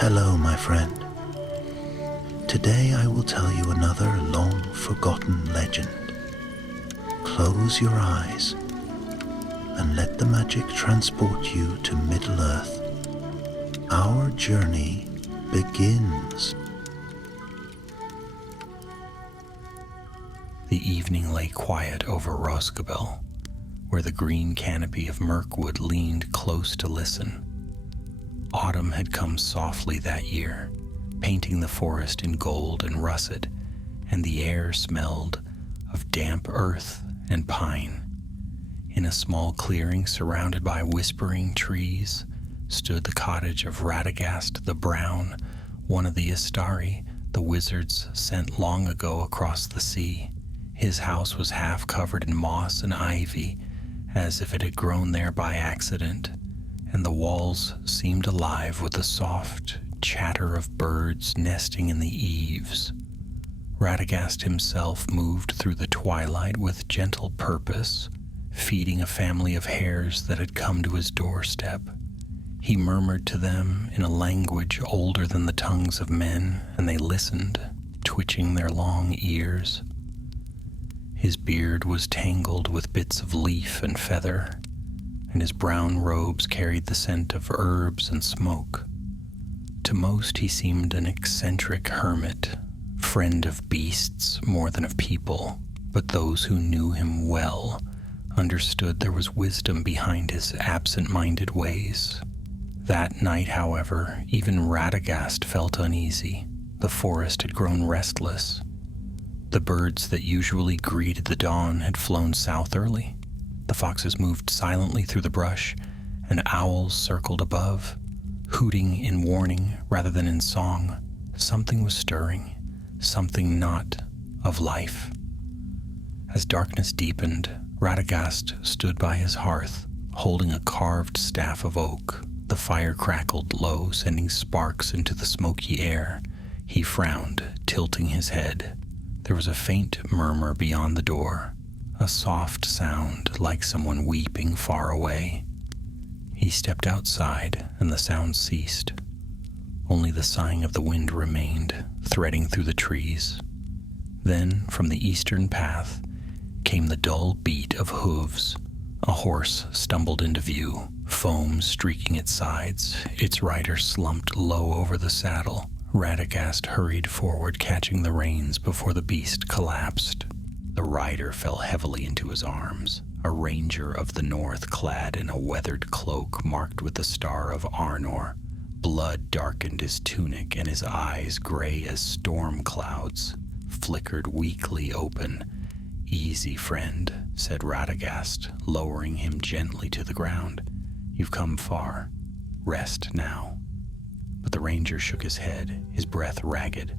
Hello, my friend. Today I will tell you another long-forgotten legend. Close your eyes and let the magic transport you to Middle-earth. Our journey begins. The evening lay quiet over Rosgabel, where the green canopy of Mirkwood leaned close to listen. Autumn had come softly that year, painting the forest in gold and russet, and the air smelled of damp earth and pine. In a small clearing surrounded by whispering trees stood the cottage of Radagast the Brown, one of the Istari the wizards sent long ago across the sea. His house was half covered in moss and ivy, as if it had grown there by accident, and the walls seemed alive with the soft chatter of birds nesting in the eaves. Radagast himself moved through the twilight with gentle purpose, feeding a family of hares that had come to his doorstep. He murmured to them in a language older than the tongues of men, and they listened, twitching their long ears. His beard was tangled with bits of leaf and feather, and his brown robes carried the scent of herbs and smoke. To most he seemed an eccentric hermit, friend of beasts more than of people, but those who knew him well understood there was wisdom behind his absent-minded ways. That night, however, even Radagast felt uneasy. The forest had grown restless. The birds that usually greeted the dawn had flown south early. The foxes moved silently through the brush, and owls circled above, hooting in warning rather than in song. Something was stirring, something not of life. As darkness deepened, Radagast stood by his hearth, holding a carved staff of oak. The fire crackled low, sending sparks into the smoky air. He frowned, tilting his head. There was a faint murmur beyond the door, a soft sound like someone weeping far away. He stepped outside, and the sound ceased. Only the sighing of the wind remained, threading through the trees. Then, from the eastern path, came the dull beat of hooves. A horse stumbled into view, foam streaking its sides. Its rider slumped low over the saddle. Radagast hurried forward, catching the reins before the beast collapsed. The rider fell heavily into his arms, a ranger of the north clad in a weathered cloak marked with the star of Arnor. Blood darkened his tunic, and his eyes, gray as storm clouds, flickered weakly open. "Easy, friend," said Radagast, lowering him gently to the ground. "You've come far. Rest now." But the ranger shook his head, his breath ragged.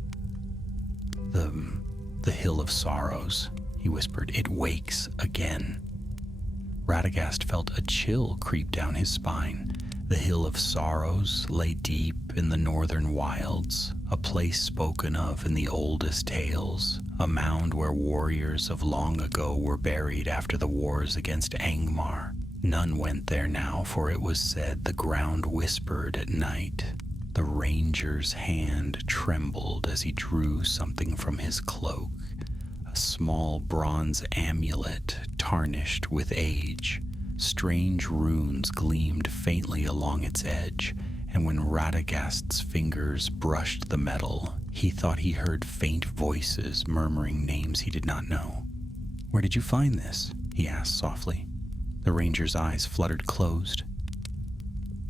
The Hill of Sorrows," he whispered. "It wakes again." Radagast felt a chill creep down his spine. The Hill of Sorrows lay deep in the northern wilds, a place spoken of in the oldest tales, a mound where warriors of long ago were buried after the wars against Angmar. None went there now, for it was said the ground whispered at night. The ranger's hand trembled as he drew something from his cloak, a small bronze amulet tarnished with age. Strange runes gleamed faintly along its edge, and when Radagast's fingers brushed the metal, he thought he heard faint voices murmuring names he did not know. "Where did you find this?" he asked softly. The ranger's eyes fluttered closed.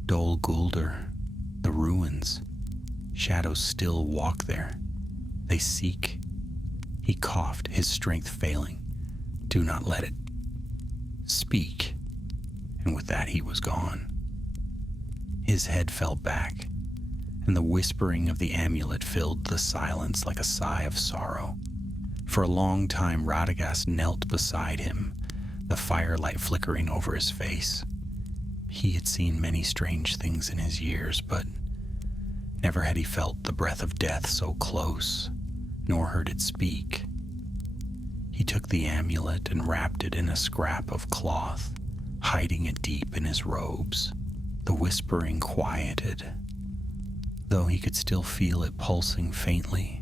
"Dol Guldur. The ruins. Shadows still walk there. They seek." He coughed, his strength failing. "Do not let it. Speak." And with that he was gone. His head fell back, and the whispering of the amulet filled the silence like a sigh of sorrow. For a long time Radagast knelt beside him, the firelight flickering over his face. He had seen many strange things in his years, but never had he felt the breath of death so close, nor heard it speak. He took the amulet and wrapped it in a scrap of cloth, hiding it deep in his robes. The whispering quieted. though he could still feel it pulsing faintly,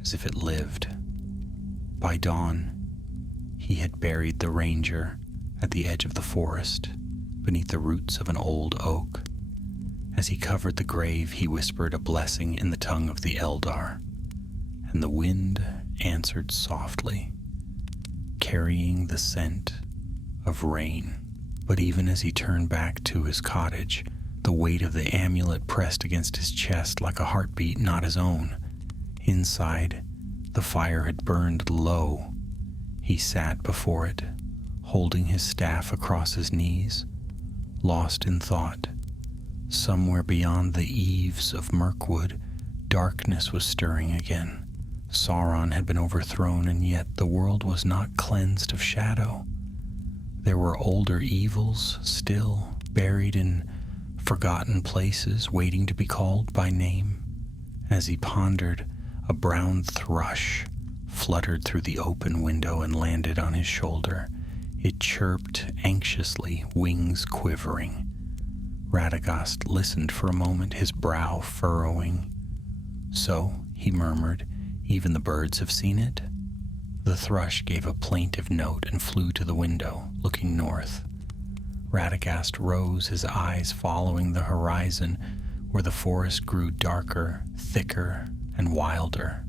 as if it lived. By dawn, he had buried the ranger at the edge of the forest, beneath the roots of an old oak. As he covered the grave, he whispered a blessing in the tongue of the Eldar, and the wind answered softly, carrying the scent of rain. But even as he turned back to his cottage, the weight of the amulet pressed against his chest like a heartbeat not his own. Inside, the fire had burned low. He sat before it, holding his staff across his knees, lost in thought. Somewhere beyond the eaves of Mirkwood, darkness was stirring again. Sauron had been overthrown, and yet the world was not cleansed of shadow. There were older evils still, buried in forgotten places, waiting to be called by name. As he pondered, a brown thrush fluttered through the open window and landed on his shoulder. It chirped anxiously, wings quivering. Radagast listened for a moment, his brow furrowing. "So," he murmured, "even the birds have seen it?" The thrush gave a plaintive note and flew to the window, looking north. Radagast rose, his eyes following the horizon, where the forest grew darker, thicker, and wilder.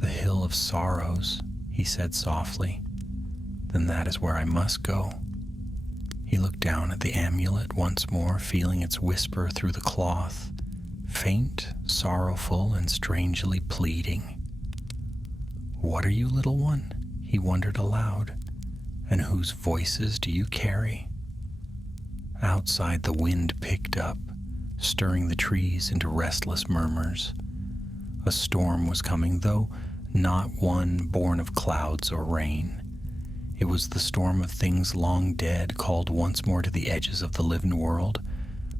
"The Hill of Sorrows," he said softly. "Then that is where I must go." He looked down at the amulet once more, feeling its whisper through the cloth, faint, sorrowful, and strangely pleading. "What are you, little one?" he wondered aloud. "And whose voices do you carry?" Outside, the wind picked up, stirring the trees into restless murmurs. A storm was coming, though not one born of clouds or rain. It was the storm of things long dead, called once more to the edges of the living world.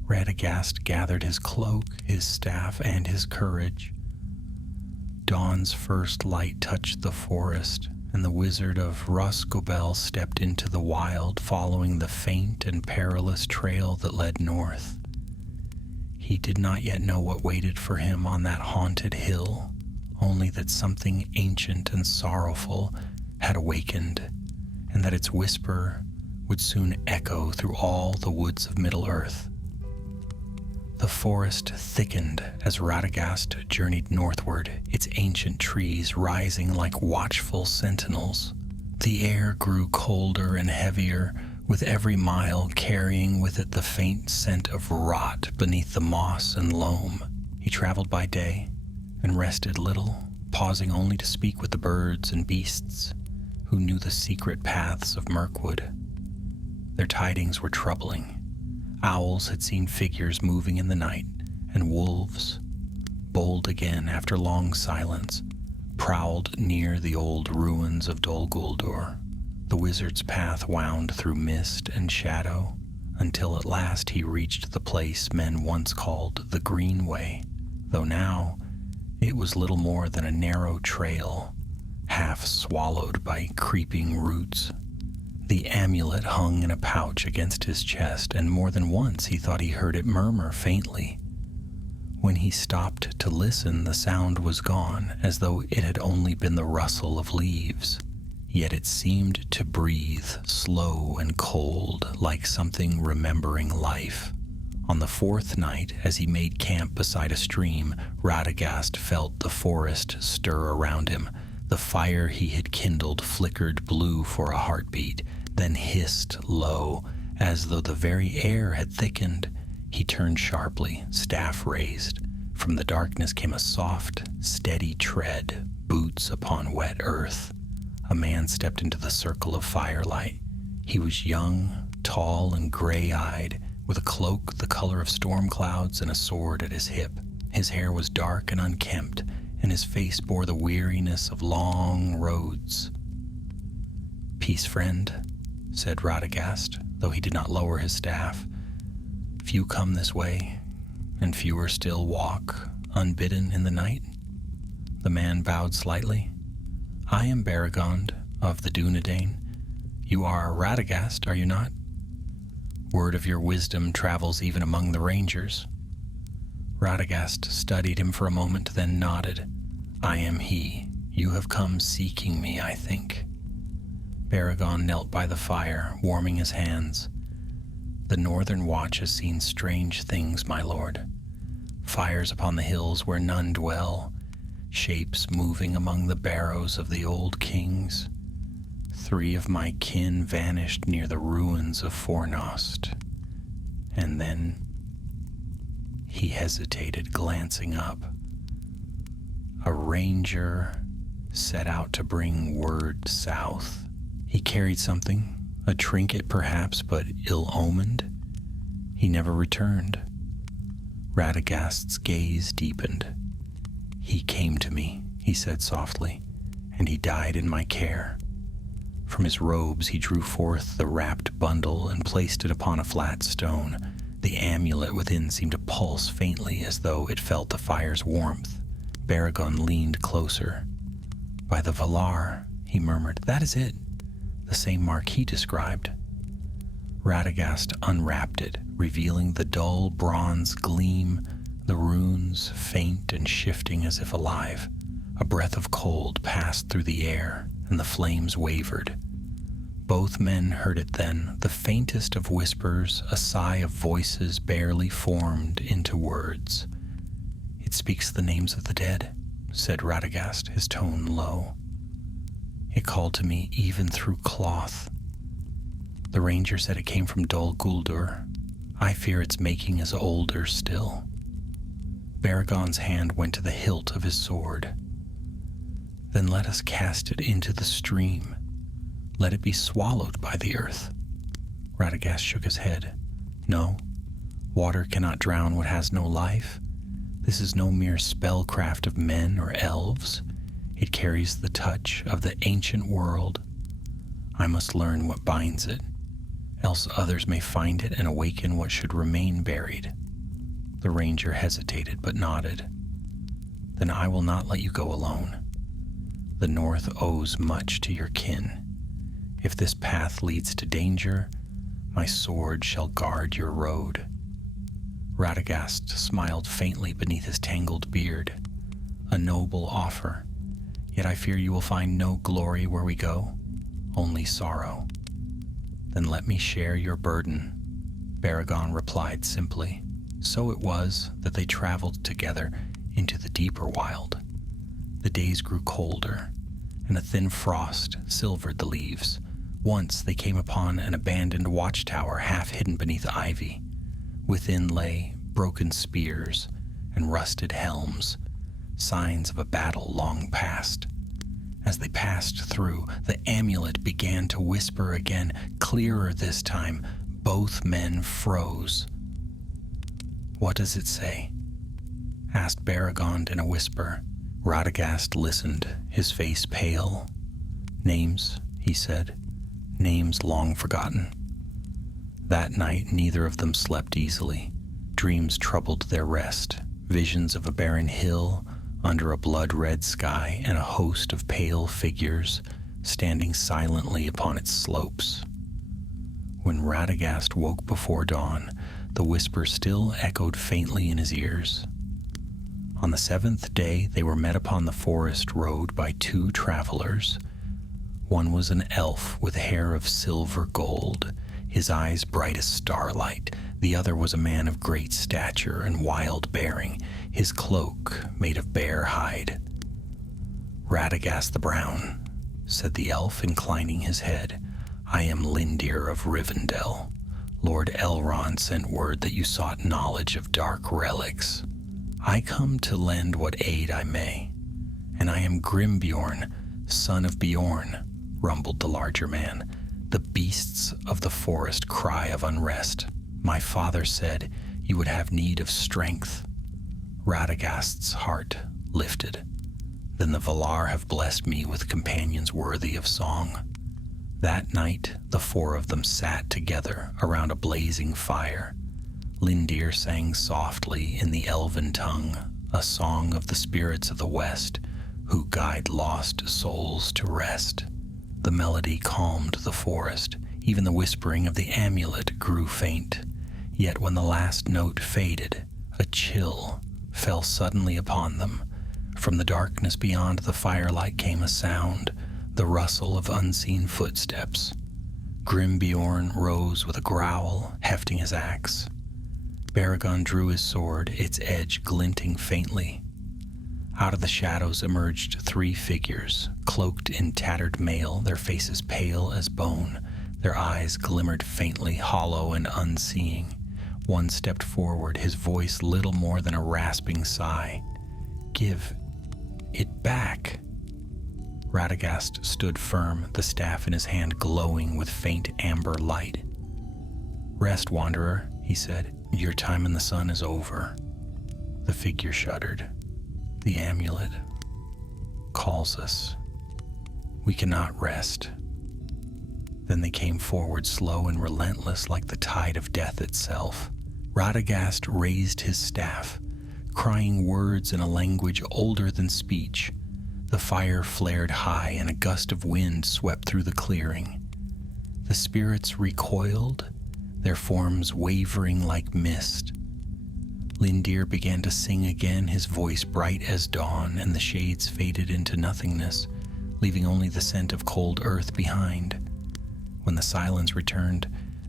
Radagast gathered his cloak, his staff, and his courage. Dawn's first light touched the forest, and the wizard of Rosgobel stepped into the wild, following the faint and perilous trail that led north. He did not yet know what waited for him on that haunted hill, only that something ancient and sorrowful had awakened, and that its whisper would soon echo through all the woods of Middle-earth. The forest thickened as Radagast journeyed northward, its ancient trees rising like watchful sentinels. The air grew colder and heavier, with every mile carrying with it the faint scent of rot beneath the moss and loam. He traveled by day and rested little, pausing only to speak with the birds and beasts who knew the secret paths of Mirkwood. Their tidings were troubling. Owls had seen figures moving in the night, and wolves, bold again after long silence, prowled near the old ruins of Dol Guldur. The wizard's path wound through mist and shadow, until at last he reached the place men once called the Greenway, though now it was little more than a narrow trail, half swallowed by creeping roots. The amulet hung in a pouch against his chest, and more than once he thought he heard it murmur faintly. When he stopped to listen, the sound was gone, as though it had only been the rustle of leaves. Yet it seemed to breathe, slow and cold, like something remembering life. On the fourth night, as he made camp beside a stream, Radagast felt the forest stir around him. The fire he had kindled flickered blue for a heartbeat, then hissed low, as though the very air had thickened. He turned sharply, staff raised. From the darkness came a soft, steady tread, boots upon wet earth. A man stepped into the circle of firelight. He was young, tall, and gray-eyed, with a cloak the color of storm clouds and a sword at his hip. His hair was dark and unkempt, and his face bore the weariness of long roads. "Peace, friend," said Radagast, though he did not lower his staff. "Few come this way, and fewer still walk, unbidden in the night." The man bowed slightly. "I am Beregond, of the Dunedain. You are Radagast, are you not? Word of your wisdom travels even among the rangers." Radagast studied him for a moment, then nodded. I am he. You have come seeking me, I think. Baragon knelt by the fire, warming his hands. The Northern Watch has seen strange things, my lord. Fires upon the hills where none dwell, shapes moving among the barrows of the old kings. 3 of my kin vanished near the ruins of Fornost. And then he hesitated, glancing up. A ranger set out to bring word south. He carried something, a trinket perhaps, but ill-omened. He never returned. Radagast's gaze deepened. He came to me, he said softly, and he died in my care. From his robes he drew forth the wrapped bundle and placed it upon a flat stone. The amulet within seemed to pulse faintly as though it felt the fire's warmth. Baragon leaned closer. By the Valar, he murmured, that is it, the same mark he described. Radagast unwrapped it, revealing the dull bronze gleam, the runes faint and shifting as if alive. A breath of cold passed through the air, and the flames wavered. Both men heard it then, the faintest of whispers, a sigh of voices barely formed into words. It speaks the names of the dead, said Radagast, his tone low. It called to me even through cloth. The ranger said it came from Dol Guldur. I fear its making is older still. Baragon's hand went to the hilt of his sword. Then let us cast it into the stream. Let it be swallowed by the earth. Radagast shook his head. No, water cannot drown what has no life. This is no mere spellcraft of men or elves. It carries the touch of the ancient world. I must learn what binds it, else others may find it and awaken what should remain buried. The ranger hesitated but nodded. Then I will not let you go alone. The North owes much to your kin. If this path leads to danger, my sword shall guard your road. Radagast smiled faintly beneath his tangled beard. A noble offer, yet I fear you will find no glory where we go, only sorrow. Then let me share your burden, Baragon replied simply. So it was that they traveled together into the deeper wild. The days grew colder, and a thin frost silvered the leaves. Once they came upon an abandoned watchtower half hidden beneath ivy. Within lay broken spears and rusted helms, signs of a battle long past. As they passed through, the amulet began to whisper again, clearer this time. Both men froze. What does it say? Asked Baragon in a whisper. Radagast listened, his face pale. Names, he said. Names long forgotten. That night, neither of them slept easily. Dreams troubled their rest. Visions of a barren hill under a blood-red sky and a host of pale figures standing silently upon its slopes. When Radagast woke before dawn, the whisper still echoed faintly in his ears. On the 7th day, they were met upon the forest road by 2 travelers. One was an elf with hair of silver gold, his eyes bright as starlight. The other was a man of great stature and wild bearing, his cloak made of bear hide. Radagast the Brown, said the elf, inclining his head. I am Lindir of Rivendell. Lord Elrond sent word that you sought knowledge of dark relics. I come to lend what aid I may, and I am Grimbjorn, son of Bjorn, rumbled the larger man. The beasts of the forest cry of unrest. My father said you would have need of strength. Radagast's heart lifted. Then the Valar have blessed me with companions worthy of song. That night, the 4 of them sat together around a blazing fire. Lindir sang softly in the elven tongue, a song of the spirits of the west, who guide lost souls to rest. The melody calmed the forest. Even the whispering of the amulet grew faint. Yet when the last note faded, a chill fell suddenly upon them. From the darkness beyond the firelight came a sound, the rustle of unseen footsteps. Grimbeorn rose with a growl, hefting his axe. Baragon drew his sword, its edge glinting faintly. Out of the shadows emerged 3 figures, cloaked in tattered mail, their faces pale as bone. Their eyes glimmered faintly, hollow and unseeing. One stepped forward, his voice little more than a rasping sigh. "Give it back." Radagast stood firm, the staff in his hand glowing with faint amber light. "Rest, wanderer," he said. "Your time in the sun is over." The figure shuddered. "The amulet calls us. We cannot rest." Then they came forward, slow and relentless like the tide of death itself. Radagast raised his staff, crying words in a language older than speech. The fire flared high and a gust of wind swept through the clearing. The spirits recoiled, their forms wavering like mist. Lindir began to sing again, his voice bright as dawn, and the shades faded into nothingness, leaving only the scent of cold earth behind. When the silence returned,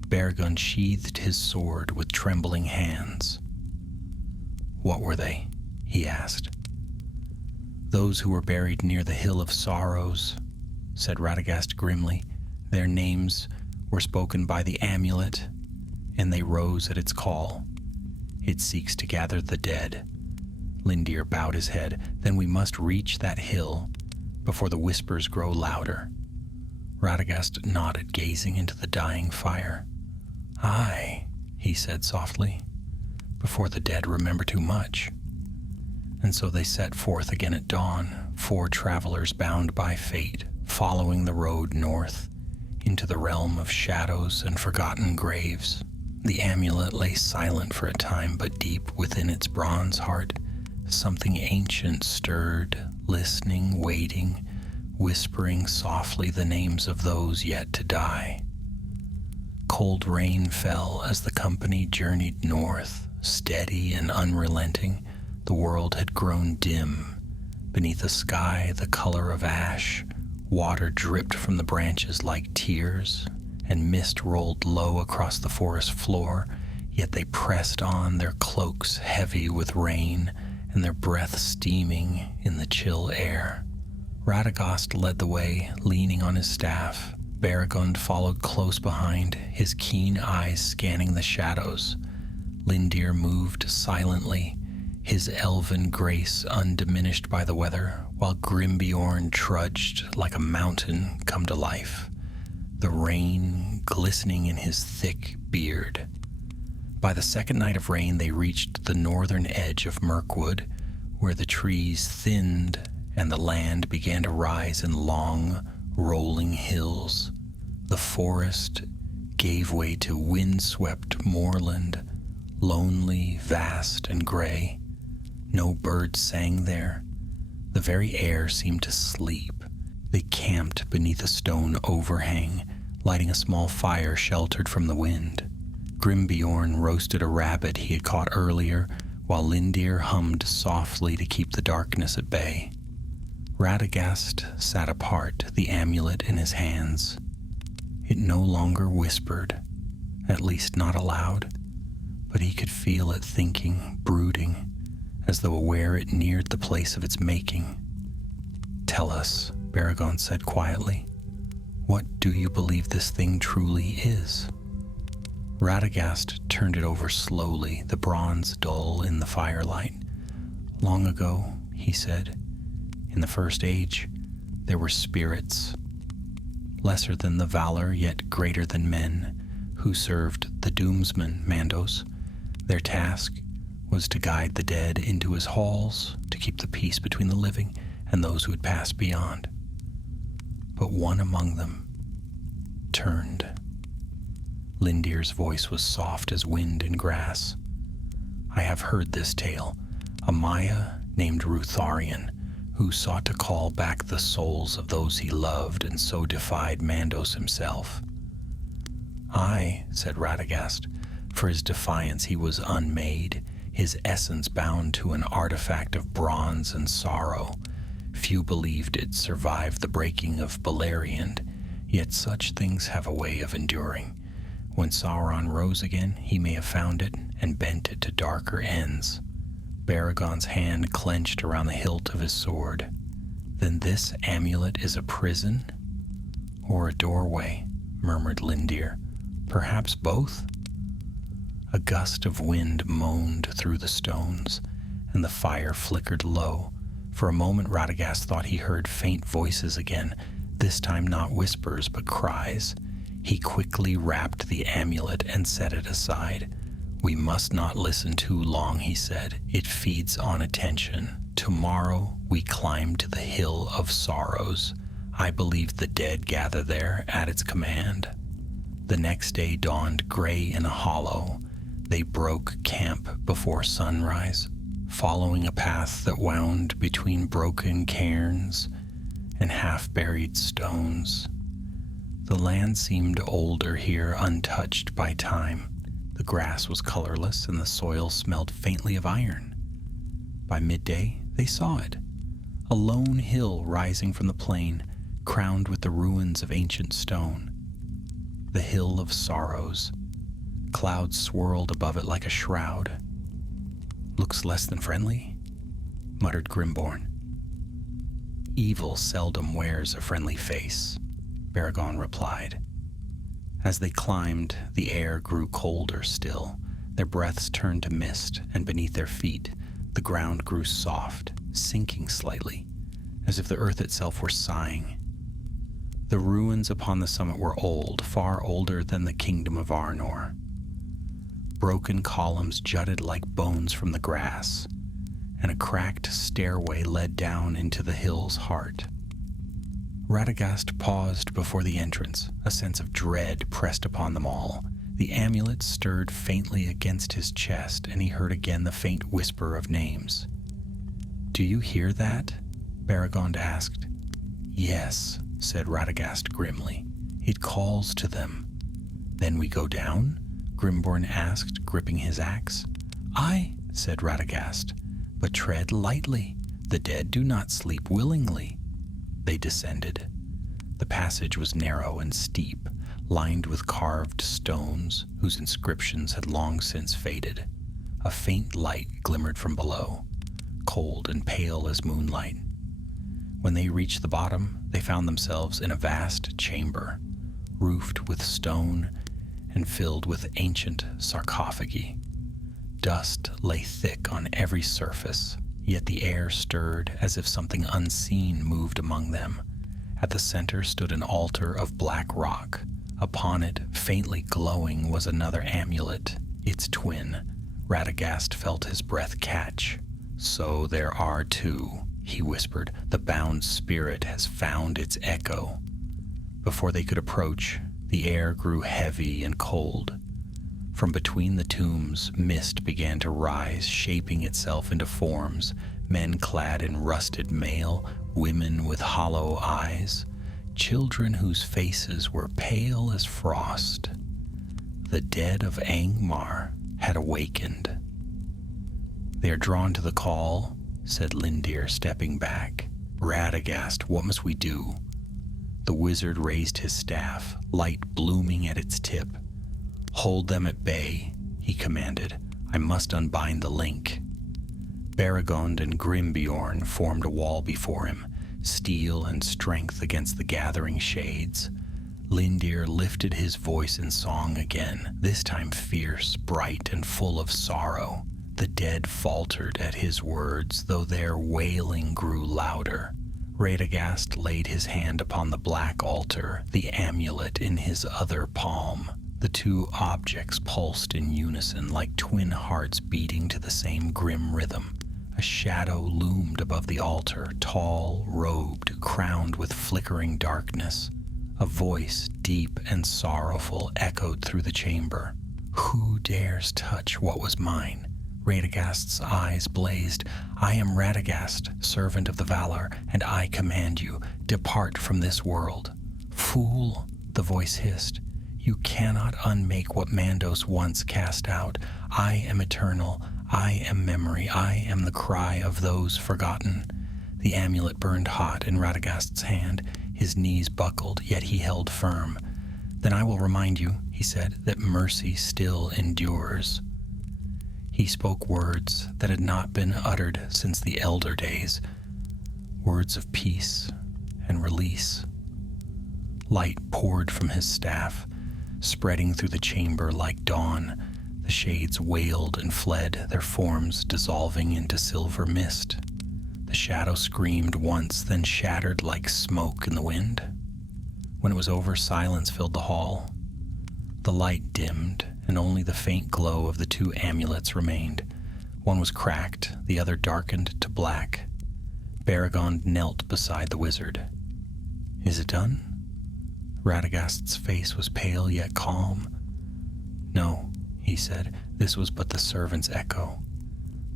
Baragon sheathed his sword with trembling hands. "What were they?" he asked. "Those who were buried near the Hill of Sorrows," said Radagast grimly. "Their names were spoken by the amulet, and they rose at its call. It seeks to gather the dead." Lindir bowed his head. "Then we must reach that hill before the whispers grow louder." Radagast nodded, gazing into the dying fire. "Aye," he said softly, "before the dead remember too much." And so they set forth again at dawn, 4 travelers bound by fate, following the road north into the realm of shadows and forgotten graves. The amulet lay silent for a time, but deep within its bronze heart, something ancient stirred, listening, waiting, whispering softly the names of those yet to die. Cold rain fell as the company journeyed north, steady and unrelenting. The world had grown dim. Beneath a sky the color of ash, water dripped from the branches like tears, and mist rolled low across the forest floor, yet they pressed on, their cloaks heavy with rain, and their breath steaming in the chill air. Radagast led the way, leaning on his staff. Baragon followed close behind, his keen eyes scanning the shadows. Lindir moved silently, his elven grace undiminished by the weather, while Grimbeorn trudged like a mountain come to life, the rain glistening in his thick beard. By the second night of rain, they reached the northern edge of Mirkwood, where the trees thinned and the land began to rise in long, rolling hills. The forest gave way to wind-swept moorland, lonely, vast, and gray. No birds sang there. The very air seemed to sleep. They camped beneath a stone overhang, lighting a small fire sheltered from the wind. Grimbeorn roasted a rabbit he had caught earlier, while Lindir hummed softly to keep the darkness at bay. Radagast sat apart, the amulet in his hands. It no longer whispered, at least not aloud, but he could feel it thinking, brooding, as though aware it neared the place of its making. "Tell us," Baragon said quietly, "what do you believe this thing truly is?" Radagast turned it over slowly, the bronze dull in the firelight. "Long ago," he said, "in the First Age, there were spirits, lesser than the Valor, yet greater than men, who served the Doomsman, Mandos. Their task was to guide the dead into his halls, to keep the peace between the living and those who had passed beyond. But one among them turned." Lindir's voice was soft as wind and grass. "I have heard this tale. A Maya named Rutharian, who sought to call back the souls of those he loved and so defied Mandos himself." "Aye," said Radagast. "For his defiance he was unmade. his essence bound to an artifact of bronze and sorrow. Few believed it survived the breaking of Beleriand, yet such things have a way of enduring. When Sauron rose again, he may have found it and bent it to darker ends. Baragon's hand clenched around the hilt of his sword. Then this amulet is a prison? Or a doorway, murmured Lindir. Perhaps both? A gust of wind moaned through the stones, and the fire flickered low. For a moment Radagast thought he heard faint voices again, this time not whispers but cries. He quickly wrapped the amulet and set it aside. We must not listen too long, he said. It feeds on attention. Tomorrow we climb to the Hill of Sorrows. I believe the dead gather there at its command. The next day dawned gray in a hollow. They broke camp before sunrise, following a path that wound between broken cairns and half-buried stones. The land seemed older here, untouched by time. The grass was colorless and the soil smelled faintly of iron. By midday, they saw it, a lone hill rising from the plain, crowned with the ruins of ancient stone. The Hill of Sorrows. Clouds swirled above it like a shroud. Looks less than friendly, muttered Grimborn. Evil seldom wears a friendly face, Baragon replied. As they climbed, the air grew colder still. Their breaths turned to mist, and beneath their feet, the ground grew soft, sinking slightly, as if the earth itself were sighing. The ruins upon the summit were old, far older than the kingdom of Arnor. Broken columns jutted like bones from the grass, and a cracked stairway led down into the hill's heart. Radagast paused before the entrance, a sense of dread pressed upon them all. The amulet stirred faintly against his chest, and he heard again the faint whisper of names. "Do you hear that?" Baragon asked. "Yes," said Radagast grimly. "It calls to them." "Then we go down?" Grimborn asked, gripping his axe. "Aye," said Radagast, "but tread lightly. The dead do not sleep willingly." They descended. The passage was narrow and steep, lined with carved stones whose inscriptions had long since faded. A faint light glimmered from below, cold and pale as moonlight. When they reached the bottom, they found themselves in a vast chamber, roofed with stone and filled with ancient sarcophagi. Dust lay thick on every surface, yet the air stirred as if something unseen moved among them. At the center stood an altar of black rock. Upon it, faintly glowing, was another amulet, its twin. Radagast felt his breath catch. "So there are two," he whispered. "The bound spirit has found its echo." Before they could approach, the air grew heavy and cold. From between the tombs, mist began to rise, shaping itself into forms, men clad in rusted mail, women with hollow eyes, children whose faces were pale as frost. The dead of Angmar had awakened. "They are drawn to the call," said Lindir, stepping back. "Radagast, what must we do?" The wizard raised his staff, light blooming at its tip. "Hold them at bay," he commanded. "I must unbind the link." Baragond and Grimbeorn formed a wall before him, steel and strength against the gathering shades. Lindir lifted his voice in song again, this time fierce, bright, and full of sorrow. The dead faltered at his words, though their wailing grew louder. Radagast laid his hand upon the black altar, the amulet in his other palm. The two objects pulsed in unison like twin hearts beating to the same grim rhythm. A shadow loomed above the altar, tall, robed, crowned with flickering darkness. A voice, deep and sorrowful, echoed through the chamber. "Who dares touch what was mine?" Radagast's eyes blazed. "I am Radagast, servant of the Valar, and I command you, depart from this world." "Fool," the voice hissed, "you cannot unmake what Mandos once cast out. I am eternal. I am memory, I am the cry of those forgotten. The amulet burned hot in Radagast's hand. His knees buckled, yet he held firm. Then I will remind you, he said, that mercy still endures. He spoke words that had not been uttered since the elder days, words of peace and release. Light poured from his staff, spreading through the chamber like dawn. The shades wailed and fled, their forms dissolving into silver mist. The shadow screamed once, then shattered like smoke in the wind. When it was over, silence filled the hall. The light dimmed, and only the faint glow of the two amulets remained. One was cracked, the other darkened to black. Baragond knelt beside the wizard. "Is it done?" Radagast's face was pale yet calm. "No," he said, "this was but the servant's echo.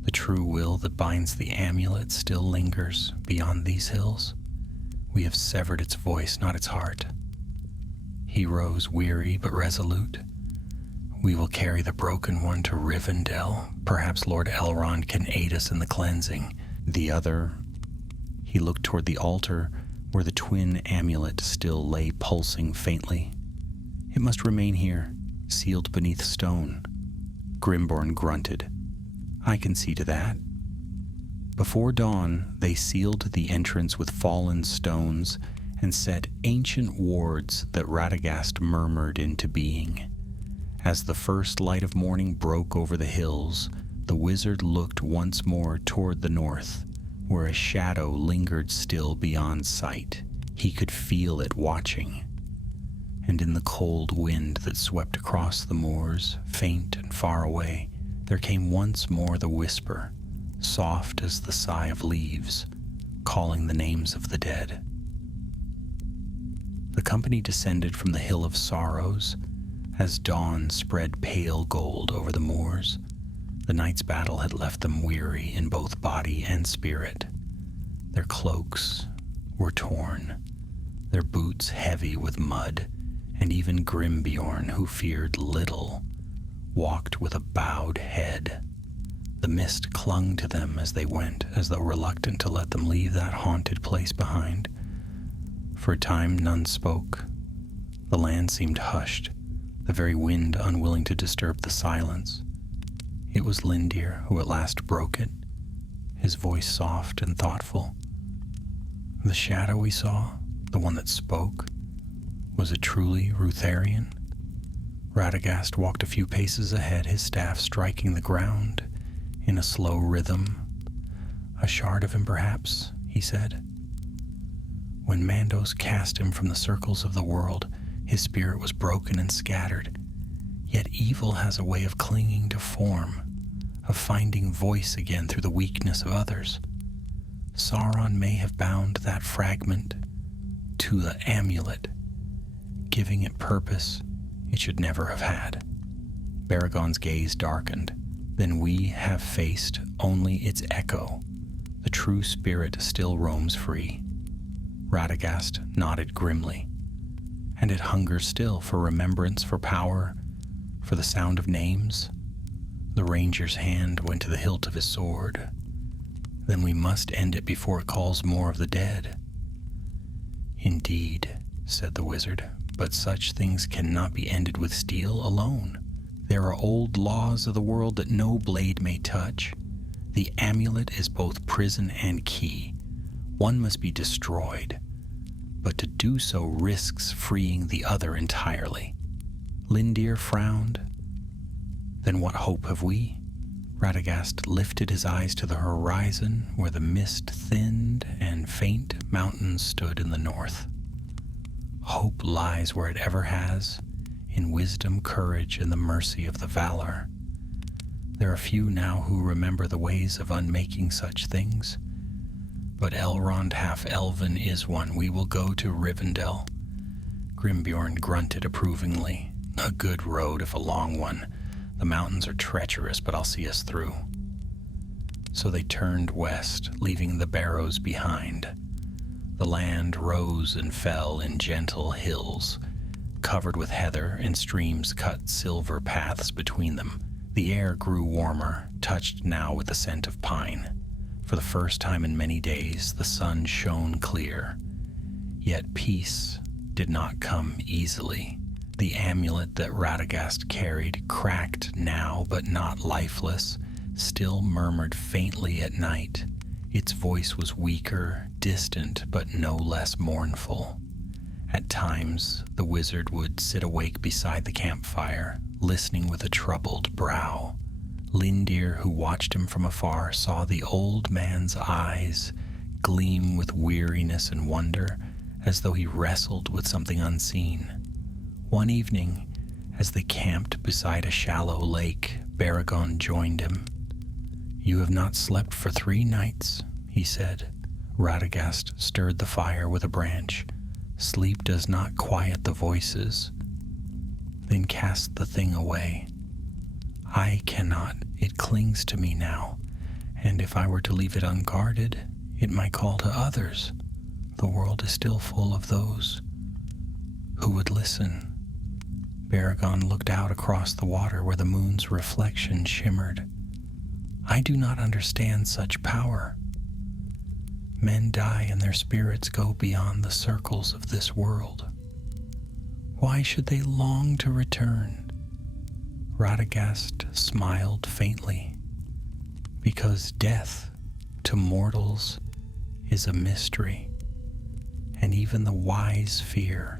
The true will that binds the amulet still lingers beyond these hills. We have severed its voice, not its heart." He rose, weary but resolute. "We will carry the broken one to Rivendell. Perhaps Lord Elrond can aid us in the cleansing. The other..." He looked toward the altar where the twin amulet still lay pulsing faintly. "It must remain here, sealed beneath stone." Grimborn grunted. "I can see to that." Before dawn, they sealed the entrance with fallen stones and set ancient wards that Radagast murmured into being. As the first light of morning broke over the hills, the wizard looked once more toward the north, where a shadow lingered still beyond sight. He could feel it watching. And in the cold wind that swept across the moors, faint and far away, there came once more the whisper, soft as the sigh of leaves, calling the names of the dead. The company descended from the Hill of Sorrows as dawn spread pale gold over the moors. The night's battle had left them weary in both body and spirit. Their cloaks were torn, their boots heavy with mud, and even Grimbjorn, who feared little, walked with a bowed head. The mist clung to them as they went, as though reluctant to let them leave that haunted place behind. For a time none spoke. The land seemed hushed, the very wind unwilling to disturb the silence. It was Lindir who at last broke it, his voice soft and thoughtful. "The shadow we saw, the one that spoke, was it truly Rutharian?" Radagast walked a few paces ahead, his staff striking the ground in a slow rhythm. "A shard of him, perhaps," he said. "When Mandos cast him from the circles of the world, his spirit was broken and scattered. Yet evil has a way of clinging to form, of finding voice again through the weakness of others. Sauron may have bound that fragment to the amulet, giving it purpose it should never have had." Baragond's gaze darkened. "Then we have faced only its echo. The true spirit still roams free." Radagast nodded grimly. "And it hungers still for remembrance, for power, for the sound of names?" The ranger's hand went to the hilt of his sword. "Then we must end it before it calls more of the dead." "Indeed," said the wizard, "but such things cannot be ended with steel alone. There are old laws of the world that no blade may touch. The amulet is both prison and key. One must be destroyed, but to do so risks freeing the other entirely." Lindir frowned. "Then what hope have we?" Radagast lifted his eyes to the horizon where the mist thinned and faint mountains stood in the north. "Hope lies where it ever has, in wisdom, courage, and the mercy of the valor. There are few now who remember the ways of unmaking such things. But Elrond half-elven is one. We will go to Rivendell." Grimbjorn grunted approvingly. "A good road, if a long one. The mountains are treacherous, but I'll see us through." So they turned west, leaving the barrows behind. The land rose and fell in gentle hills, covered with heather, and streams cut silver paths between them, The air grew warmer, touched now with the scent of pine. For the first time in many days, the sun shone clear. Yet peace did not come easily. The amulet that Radagast carried, cracked now but not lifeless, still murmured faintly at night. Its voice was weaker, distant, but no less mournful. At times, the wizard would sit awake beside the campfire, listening with a troubled brow. Lindir, who watched him from afar, saw the old man's eyes gleam with weariness and wonder, as though he wrestled with something unseen. One evening, as they camped beside a shallow lake, Baragon joined him. "You have not slept for 3 nights," he said. Radagast stirred the fire with a branch. "Sleep does not quiet the voices." "Then cast the thing away." "I cannot. It clings to me now, and if I were to leave it unguarded, it might call to others. The world is still full of those who would listen." Baragon looked out across the water where the moon's reflection shimmered. "I do not understand such power. Men die and their spirits go beyond the circles of this world. Why should they long to return?" Radagast smiled faintly. "Because death, to mortals, is a mystery, and even the wise fear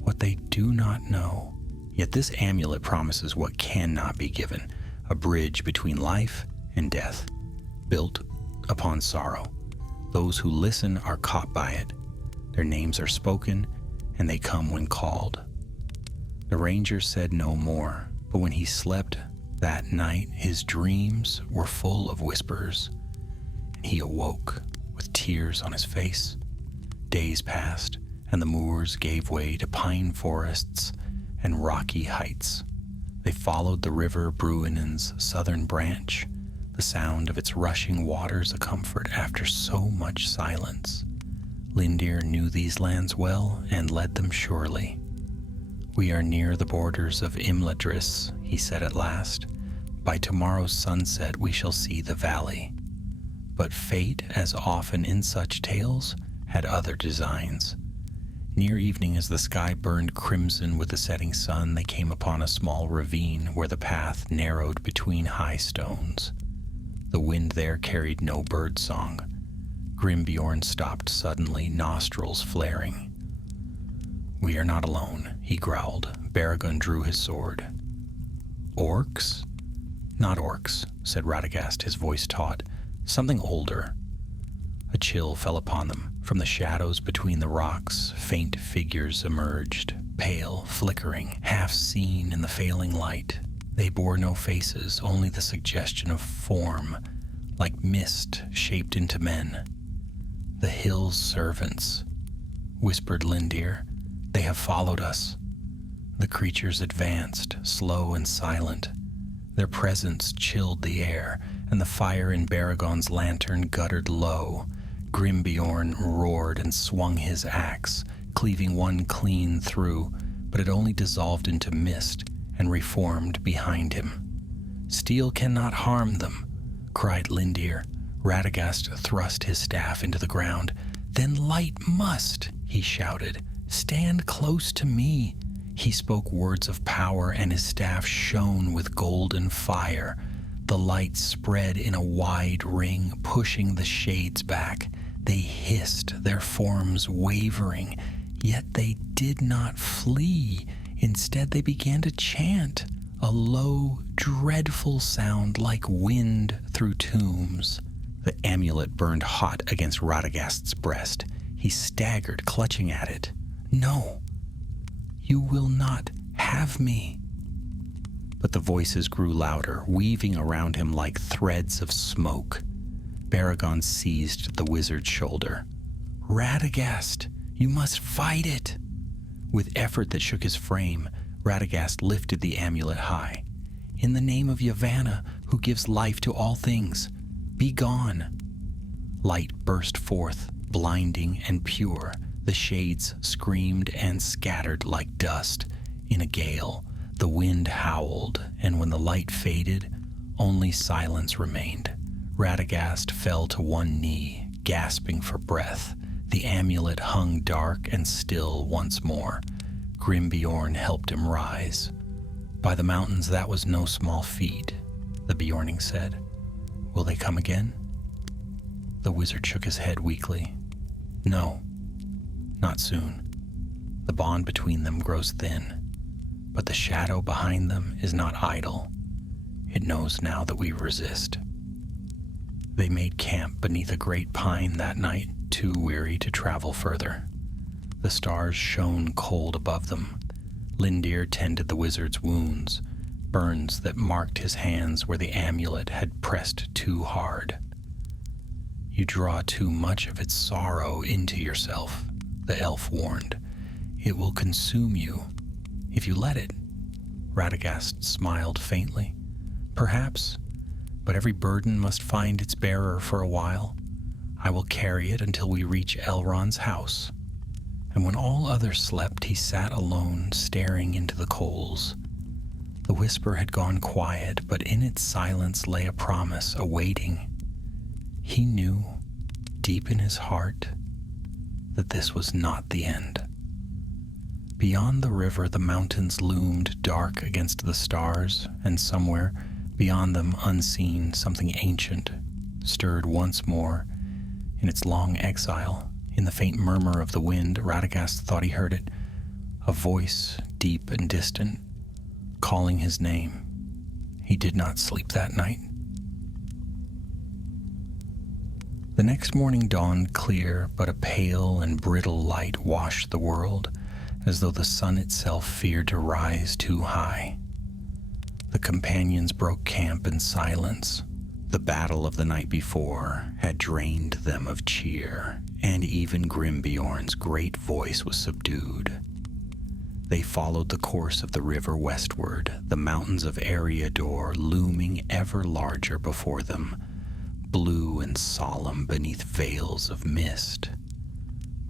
what they do not know. Yet this amulet promises what cannot be given, a bridge between life and death, built upon sorrow. Those who listen are caught by it. Their names are spoken, and they come when called." The ranger said no more, but when he slept that night, his dreams were full of whispers, and he awoke with tears on his face. Days passed, and the moors gave way to pine forests and rocky heights. They followed the river Bruinen's southern branch, the sound of its rushing waters a comfort after so much silence. Lindir knew these lands well and led them surely. "We are near the borders of Imladris," he said at last. "By tomorrow's sunset we shall see the valley." But fate, as often in such tales, had other designs. Near evening, as the sky burned crimson with the setting sun, they came upon a small ravine where the path narrowed between high stones. The wind there carried no bird song. Grimbjorn stopped suddenly, nostrils flaring. "We are not alone," he growled. Baragon drew his sword. "Orcs?" "Not orcs," said Radagast, his voice taut. "Something older." A chill fell upon them. From the shadows between the rocks, faint figures emerged, pale, flickering, half seen in the failing light. They bore no faces, only the suggestion of form, like mist shaped into men. "The hill's servants," whispered Lindir. "They have followed us." The creatures advanced, slow and silent. Their presence chilled the air, and the fire in Baragon's lantern guttered low. Grimbjorn roared and swung his axe, cleaving one clean through, but it only dissolved into mist and reformed behind him. "Steel cannot harm them," cried Lindir. Radagast thrust his staff into the ground. "Then light must," he shouted. "Stand close to me." He spoke words of power, and his staff shone with golden fire. The light spread in a wide ring, pushing the shades back. They hissed, their forms wavering, yet they did not flee. Instead, they began to chant, a low, dreadful sound like wind through tombs. The amulet burned hot against Radagast's breast. He staggered, clutching at it. "No, you will not have me." But the voices grew louder, weaving around him like threads of smoke. Baragon seized the wizard's shoulder. "Radagast, you must fight it!" With effort that shook his frame, Radagast lifted the amulet high. "In the name of Yavanna, who gives life to all things, be gone!" Light burst forth, blinding and pure. The shades screamed and scattered like dust. In a gale, The wind howled, and when the light faded, only silence remained. Radagast fell to one knee, gasping for breath. The amulet hung dark and still once more. Grimbeorn helped him rise. "By the mountains, that was no small feat," the Beorning said. "Will they come again?" The wizard shook his head weakly. "No, not soon. The bond between them grows thin, but the shadow behind them is not idle. It knows now that we resist." They made camp beneath a great pine that night, too weary to travel further. The stars shone cold above them. Lindir tended the wizard's wounds, burns that marked his hands where the amulet had pressed too hard. "You draw too much of its sorrow into yourself," the elf warned. "It will consume you if you let it." Radagast smiled faintly. "Perhaps, but every burden must find its bearer for a while. I will carry it until we reach Elrond's house." And when all others slept, he sat alone, staring into the coals. The whisper had gone quiet, but in its silence lay a promise awaiting. He knew, deep in his heart, that this was not the end. Beyond the river, the mountains loomed dark against the stars, and somewhere beyond them, unseen, something ancient stirred once more in its long exile. In the faint murmur of the wind, Radagast thought he heard it, a voice deep and distant, calling his name. He did not sleep that night. The next morning dawned clear, but a pale and brittle light washed the world, as though the sun itself feared to rise too high. The companions broke camp in silence. The battle of the night before had drained them of cheer, and even Grimbeorn's great voice was subdued. They followed the course of the river westward, the mountains of Eriador looming ever larger before them, blue and solemn beneath veils of mist.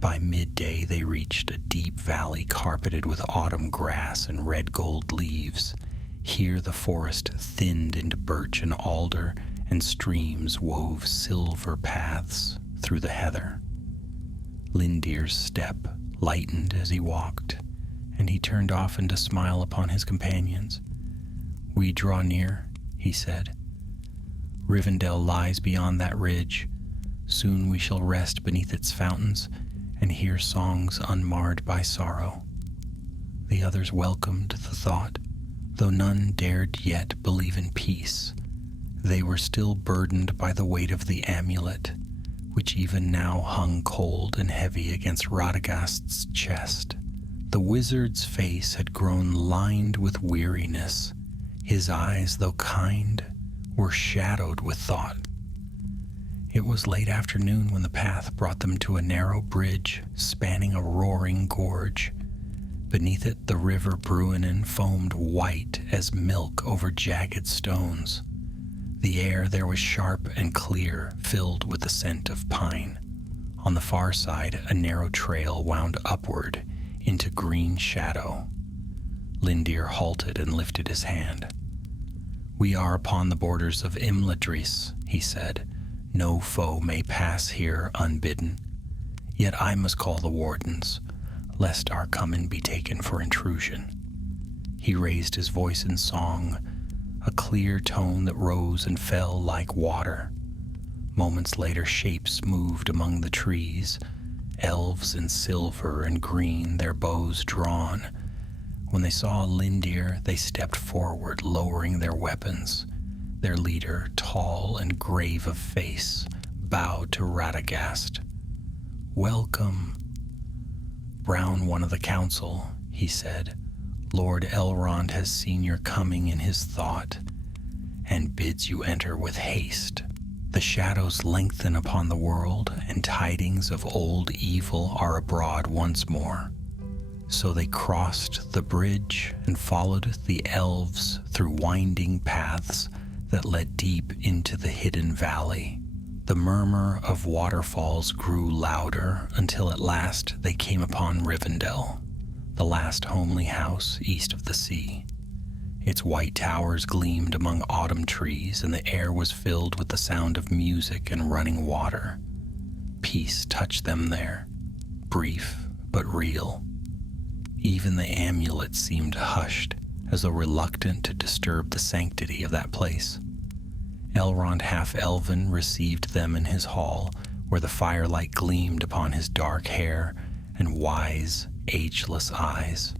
By midday they reached a deep valley carpeted with autumn grass and red gold leaves. Here the forest thinned into birch and alder, and streams wove silver paths through the heather. Lindir's step lightened as he walked, and he turned often to smile upon his companions. "We draw near," he said. "Rivendell lies beyond that ridge. Soon we shall rest beneath its fountains and hear songs unmarred by sorrow." The others welcomed the thought, though none dared yet believe in peace. They were still burdened by the weight of the amulet, which even now hung cold and heavy against Radagast's chest. The wizard's face had grown lined with weariness. His eyes, though kind, were shadowed with thought. It was late afternoon when the path brought them to a narrow bridge spanning a roaring gorge. Beneath it, the river Bruinen foamed white as milk over jagged stones. The air there was sharp and clear, filled with the scent of pine. On the far side, a narrow trail wound upward into green shadow. Lindir halted and lifted his hand. "We are upon the borders of Imladris," he said. "No foe may pass here unbidden. Yet I must call the wardens, lest our coming be taken for intrusion." He raised his voice in song, a clear tone that rose and fell like water. Moments later, shapes moved among the trees, elves in silver and green, their bows drawn. When they saw Lindir, they stepped forward, lowering their weapons. Their leader, tall and grave of face, bowed to Radagast. "Welcome." "Brown, one of the council," he said. "Lord Elrond has seen your coming in his thought, and bids you enter with haste. The shadows lengthen upon the world, and tidings of old evil are abroad once more." So they crossed the bridge and followed the elves through winding paths that led deep into the hidden valley. The murmur of waterfalls grew louder until at last they came upon Rivendell, the last homely house east of the sea. Its white towers gleamed among autumn trees, and the air was filled with the sound of music and running water. Peace touched them there, brief but real. Even the amulet seemed hushed, as though reluctant to disturb the sanctity of that place. Elrond half-elven received them in his hall, where the firelight gleamed upon his dark hair and wise, ageless eyes.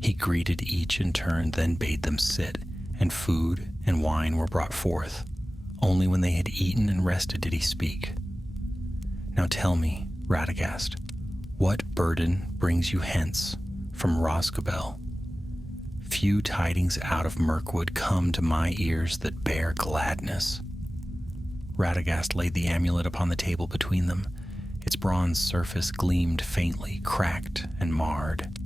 He greeted each in turn, then bade them sit, and food and wine were brought forth. Only when they had eaten and rested did he speak. Now tell me, Radagast, what burden brings you hence from Rhosgobel? Few tidings out of Mirkwood come to my ears that bear gladness. Radagast laid the amulet upon the table between them. Its bronze surface gleamed faintly, cracked and marred.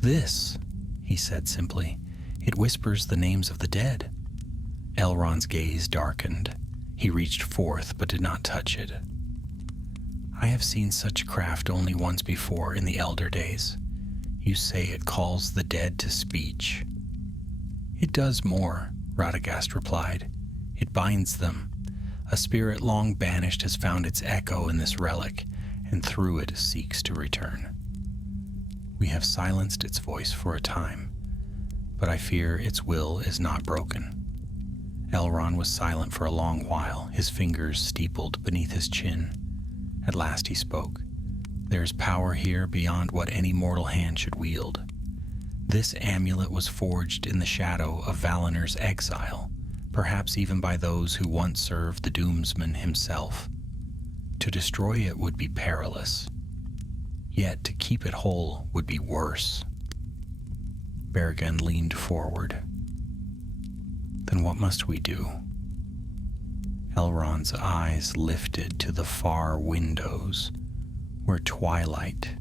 "This," he said simply, "it whispers the names of the dead." Elrond's gaze darkened. He reached forth but did not touch it. "I have seen such craft only once before in the elder days. You say it calls the dead to speech." "It does more," Radagast replied. "It binds them. A spirit long banished has found its echo in this relic, and through it seeks to return. We have silenced its voice for a time, but I fear its will is not broken." Elrond was silent for a long while, his fingers steepled beneath his chin. At last he spoke. "There is power here beyond what any mortal hand should wield. This amulet was forged in the shadow of Valinor's exile, perhaps even by those who once served the Doomsman himself. To destroy it would be perilous, yet to keep it whole would be worse." Bergen leaned forward. "Then what must we do?" Elrond's eyes lifted to the far windows, where twilight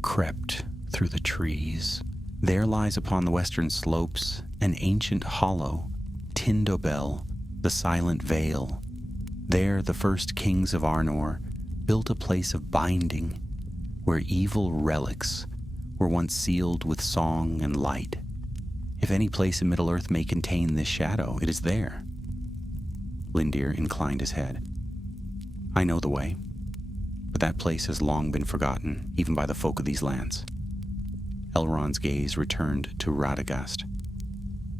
crept through the trees. "There lies upon the western slopes an ancient hollow, Tindobel, the Silent Vale. There the first kings of Arnor built a place of binding, where evil relics were once sealed with song and light. If any place in Middle-earth may contain this shadow, it is there." Lindir inclined his head. "I know the way, but that place has long been forgotten, even by the folk of these lands." Elrond's gaze returned to Radagast.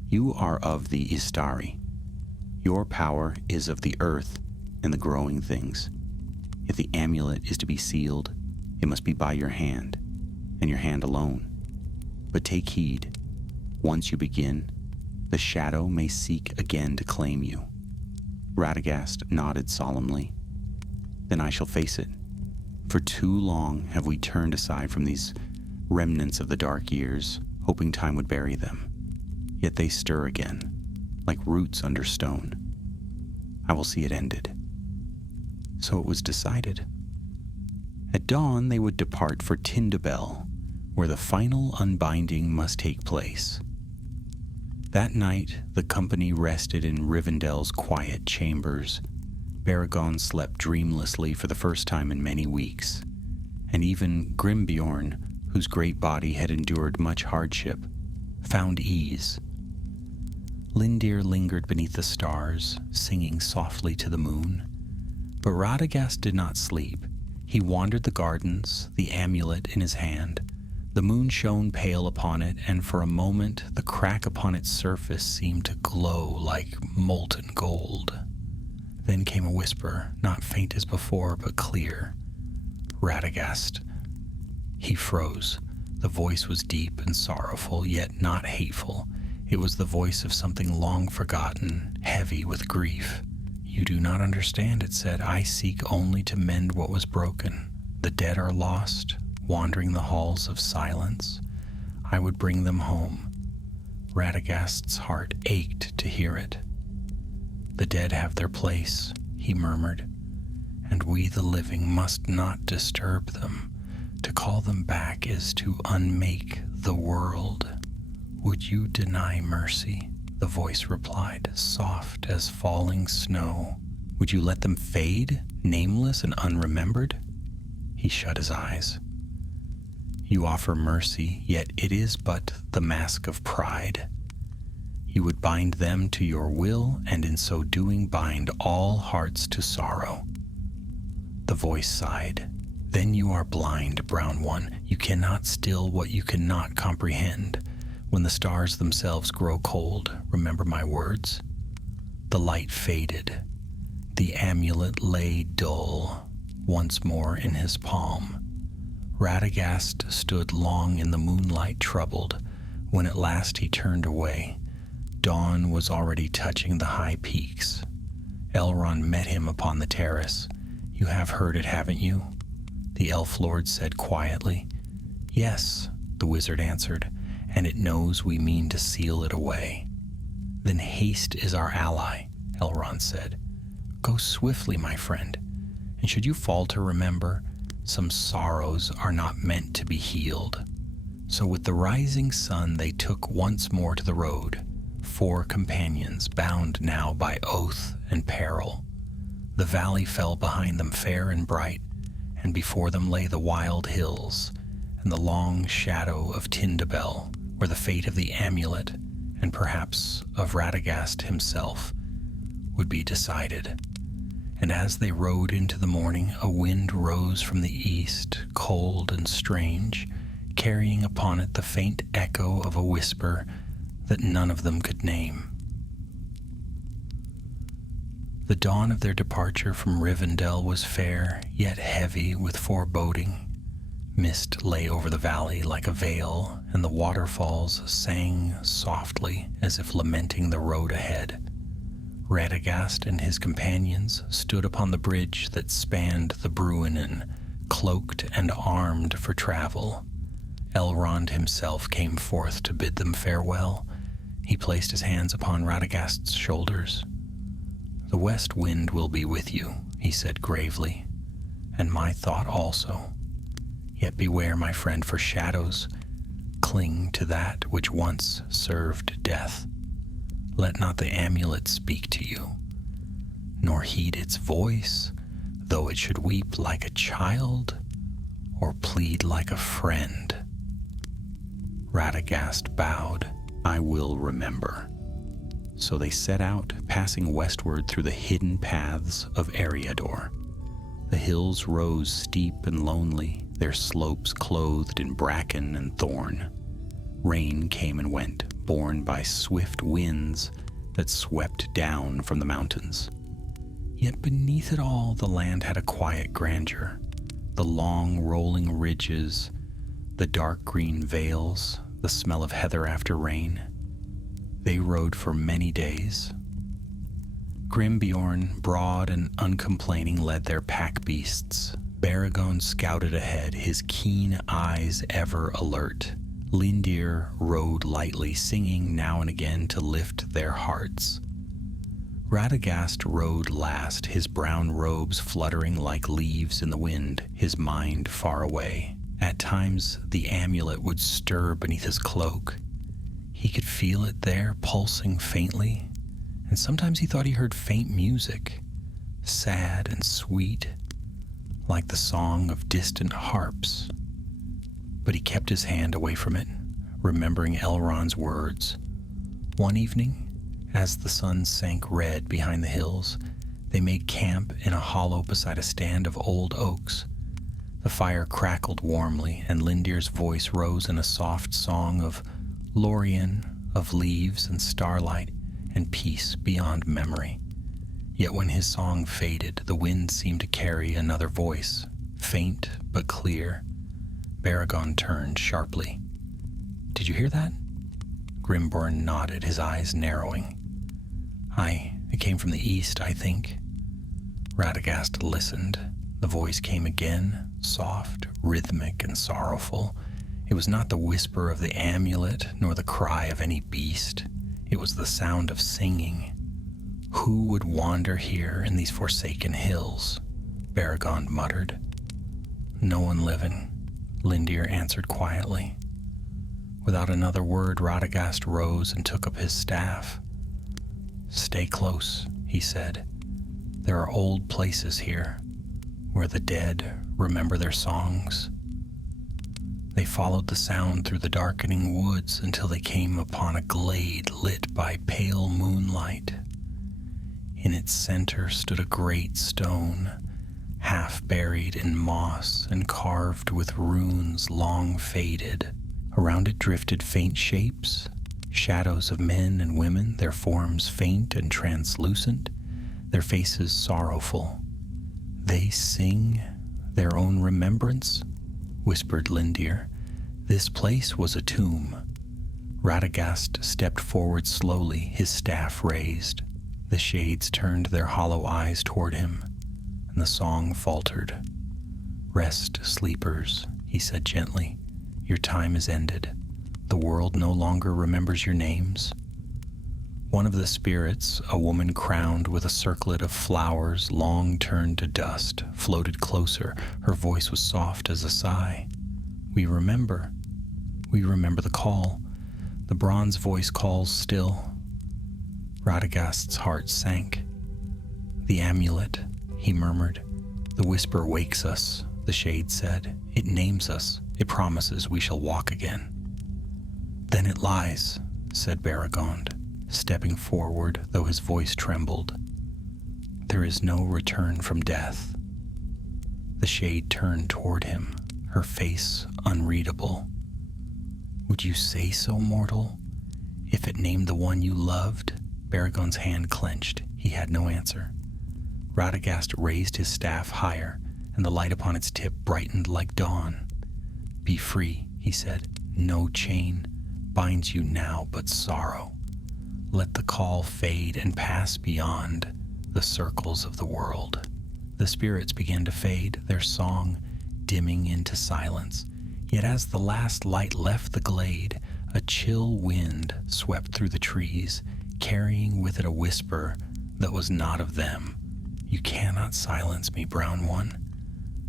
"You are of the Istari. Your power is of the earth and the growing things. If the amulet is to be sealed, it must be by your hand, and your hand alone. But take heed. Once you begin, the shadow may seek again to claim you." Radagast nodded solemnly. "Then I shall face it. For too long have we turned aside from these remnants of the dark years, hoping time would bury them. Yet they stir again, like roots under stone. I will see it ended." So it was decided. At dawn they would depart for Tindobel, where the final unbinding must take place. That night the company rested in Rivendell's quiet chambers. Baragon slept dreamlessly for the first time in many weeks, and even Grimbeorn, whose great body had endured much hardship, found ease. Lindir lingered beneath the stars, singing softly to the moon. But Radagast did not sleep. He wandered the gardens, the amulet in his hand. The moon shone pale upon it, and for a moment the crack upon its surface seemed to glow like molten gold. Then came a whisper, not faint as before, but clear. "Radagast." He froze. The voice was deep and sorrowful, yet not hateful. It was the voice of something long forgotten, heavy with grief. "You do not understand," it said. "I seek only to mend what was broken. The dead are lost, wandering the halls of silence. I would bring them home." Radagast's heart ached to hear it. "The dead have their place," he murmured, "and we the living must not disturb them. To call them back is to unmake the world." "Would you deny mercy?" the voice replied, soft as falling snow. "Would you let them fade, nameless and unremembered?" He shut his eyes. "You offer mercy, yet it is but the mask of pride. You would bind them to your will, and in so doing bind all hearts to sorrow. The voice sighed. Then you are blind, brown one. You cannot still what you cannot comprehend. When the stars themselves grow cold, remember my words. The light faded. The amulet lay dull once more in his palm. Radagast stood long in the moonlight, troubled. When at last he turned away, dawn was already touching the high peaks. Elrond met him upon the terrace. You have heard it, haven't you? The elf lord said quietly. Yes, the wizard answered, and it knows we mean to seal it away. Then haste is our ally, Elrond said. Go swiftly, my friend, and should you falter, remember, some sorrows are not meant to be healed. So with the rising sun they took once more to the road, 4 companions bound now by oath and peril. The valley fell behind them fair and bright, and before them lay the wild hills, and the long shadow of Tindabel, where the fate of the amulet, and perhaps of Radagast himself, would be decided. And as they rode into the morning, a wind rose from the east, cold and strange, carrying upon it the faint echo of a whisper that none of them could name. The dawn of their departure from Rivendell was fair, yet heavy with foreboding. Mist lay over the valley like a veil, and the waterfalls sang softly as if lamenting the road ahead. Radagast and his companions stood upon the bridge that spanned the Bruinen, cloaked and armed for travel. Elrond himself came forth to bid them farewell. He placed his hands upon Radagast's shoulders. The west wind will be with you, he said gravely, and my thought also. Yet beware, my friend, for shadows cling to that which once served death. Let not the amulet speak to you, nor heed its voice, though it should weep like a child or plead like a friend. Radagast bowed. I will remember. So they set out, passing westward through the hidden paths of Eriador. The hills rose steep and lonely, their slopes clothed in bracken and thorn. Rain came and went, borne by swift winds that swept down from the mountains. Yet beneath it all, the land had a quiet grandeur. The long rolling ridges, the dark green vales, the smell of heather after rain. They rode for many days. Grimbeorn, broad and uncomplaining, led their pack beasts. Baragon scouted ahead, his keen eyes ever alert. Lindir rode lightly, singing now and again to lift their hearts. Radagast rode last, his brown robes fluttering like leaves in the wind, his mind far away. At times the amulet would stir beneath his cloak. He could feel it there, pulsing faintly, and sometimes he thought he heard faint music, sad and sweet, like the song of distant harps. But he kept his hand away from it, remembering Elrond's words. One evening, as the sun sank red behind the hills, they made camp in a hollow beside a stand of old oaks. The fire crackled warmly, and Lindir's voice rose in a soft song of Lorien, of leaves and starlight, and peace beyond memory. Yet when his song faded, the wind seemed to carry another voice, faint but clear. Baragon turned sharply. Did you hear that? Grimbeorn nodded, his eyes narrowing. It came from the east, I think. Radagast listened. The voice came again, soft, rhythmic, and sorrowful. It was not the whisper of the amulet, nor the cry of any beast. It was the sound of singing. Who would wander here in these forsaken hills? Baragon muttered. No one living, Lindir answered quietly. Without another word, Radagast rose and took up his staff. Stay close, he said. There are old places here, where the dead remember their songs. They followed the sound through the darkening woods until they came upon a glade lit by pale moonlight. In its center stood a great stone, half buried in moss and carved with runes long faded. Around it drifted faint shapes, shadows of men and women, their forms faint and translucent, their faces sorrowful. "They sing their own remembrance," whispered Lindir. This place was a tomb. Radagast stepped forward slowly, his staff raised. The shades turned their hollow eyes toward him, and the song faltered. "Rest, sleepers," he said gently. "Your time is ended. The world no longer remembers your names." One of the spirits, a woman crowned with a circlet of flowers long turned to dust, floated closer. Her voice was soft as a sigh. We remember the call. The bronze voice calls still." Radagast's heart sank. "The amulet," he murmured. "The whisper wakes us," the shade said. "It names us. It promises we shall walk again." "Then it lies," said Beregond, stepping forward, though his voice trembled. "There is no return from death." The shade turned toward him, her face unreadable. "Would you say so, mortal? If it named the one you loved?" Beregond's hand clenched. He had no answer. Radagast raised his staff higher, and the light upon its tip brightened like dawn. "Be free," he said. "No chain binds you now but sorrow. Let the call fade and pass beyond the circles of the world." The spirits began to fade, their song dimming into silence. Yet as the last light left the glade, a chill wind swept through the trees, carrying with it a whisper that was not of them. "You cannot silence me, brown one.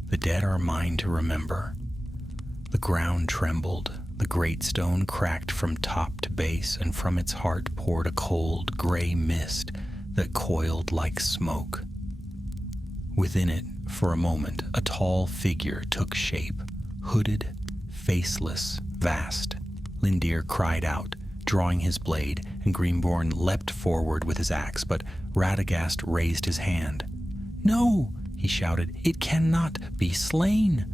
The dead are mine to remember." The ground trembled. The great stone cracked from top to base, and from its heart poured a cold, gray mist that coiled like smoke. Within it, for a moment, a tall figure took shape, hooded, faceless, vast. Lindir cried out, drawing his blade, and Greenborn leapt forward with his axe, but Radagast raised his hand. "No!" he shouted. "It cannot be slain!"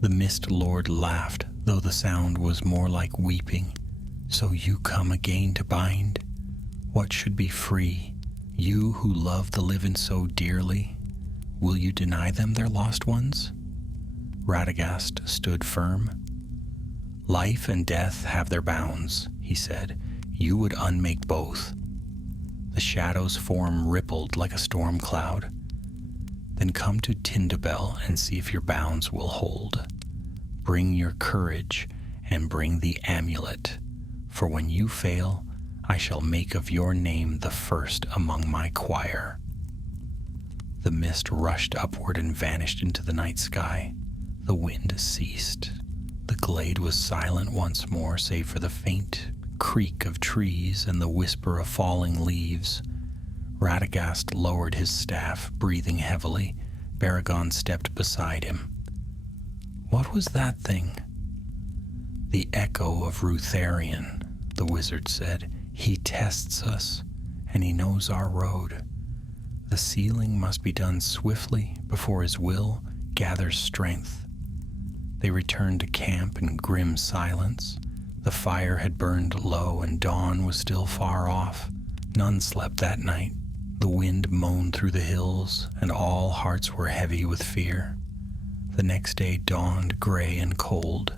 The Mist Lord laughed, though the sound was more like weeping. "So you come again to bind? What should be free? You who love the living so dearly? Will you deny them their lost ones?" Radagast stood firm. "Life and death have their bounds," he said. "You would unmake both." The shadow's form rippled like a storm cloud. "Then come to Tindabel and see if your bounds will hold. Bring your courage and bring the amulet, for when you fail, I shall make of your name the first among my choir." The mist rushed upward and vanished into the night sky. The wind ceased. The glade was silent once more, save for the faint creak of trees and the whisper of falling leaves. Radagast lowered his staff, breathing heavily. Beregond stepped beside him. "What was that thing?" "The echo of Rutharion," the wizard said. "He tests us, and he knows our road. The sealing must be done swiftly before his will gathers strength." They returned to camp in grim silence. The fire had burned low, and dawn was still far off. None slept that night. The wind moaned through the hills, and all hearts were heavy with fear. The next day dawned gray and cold.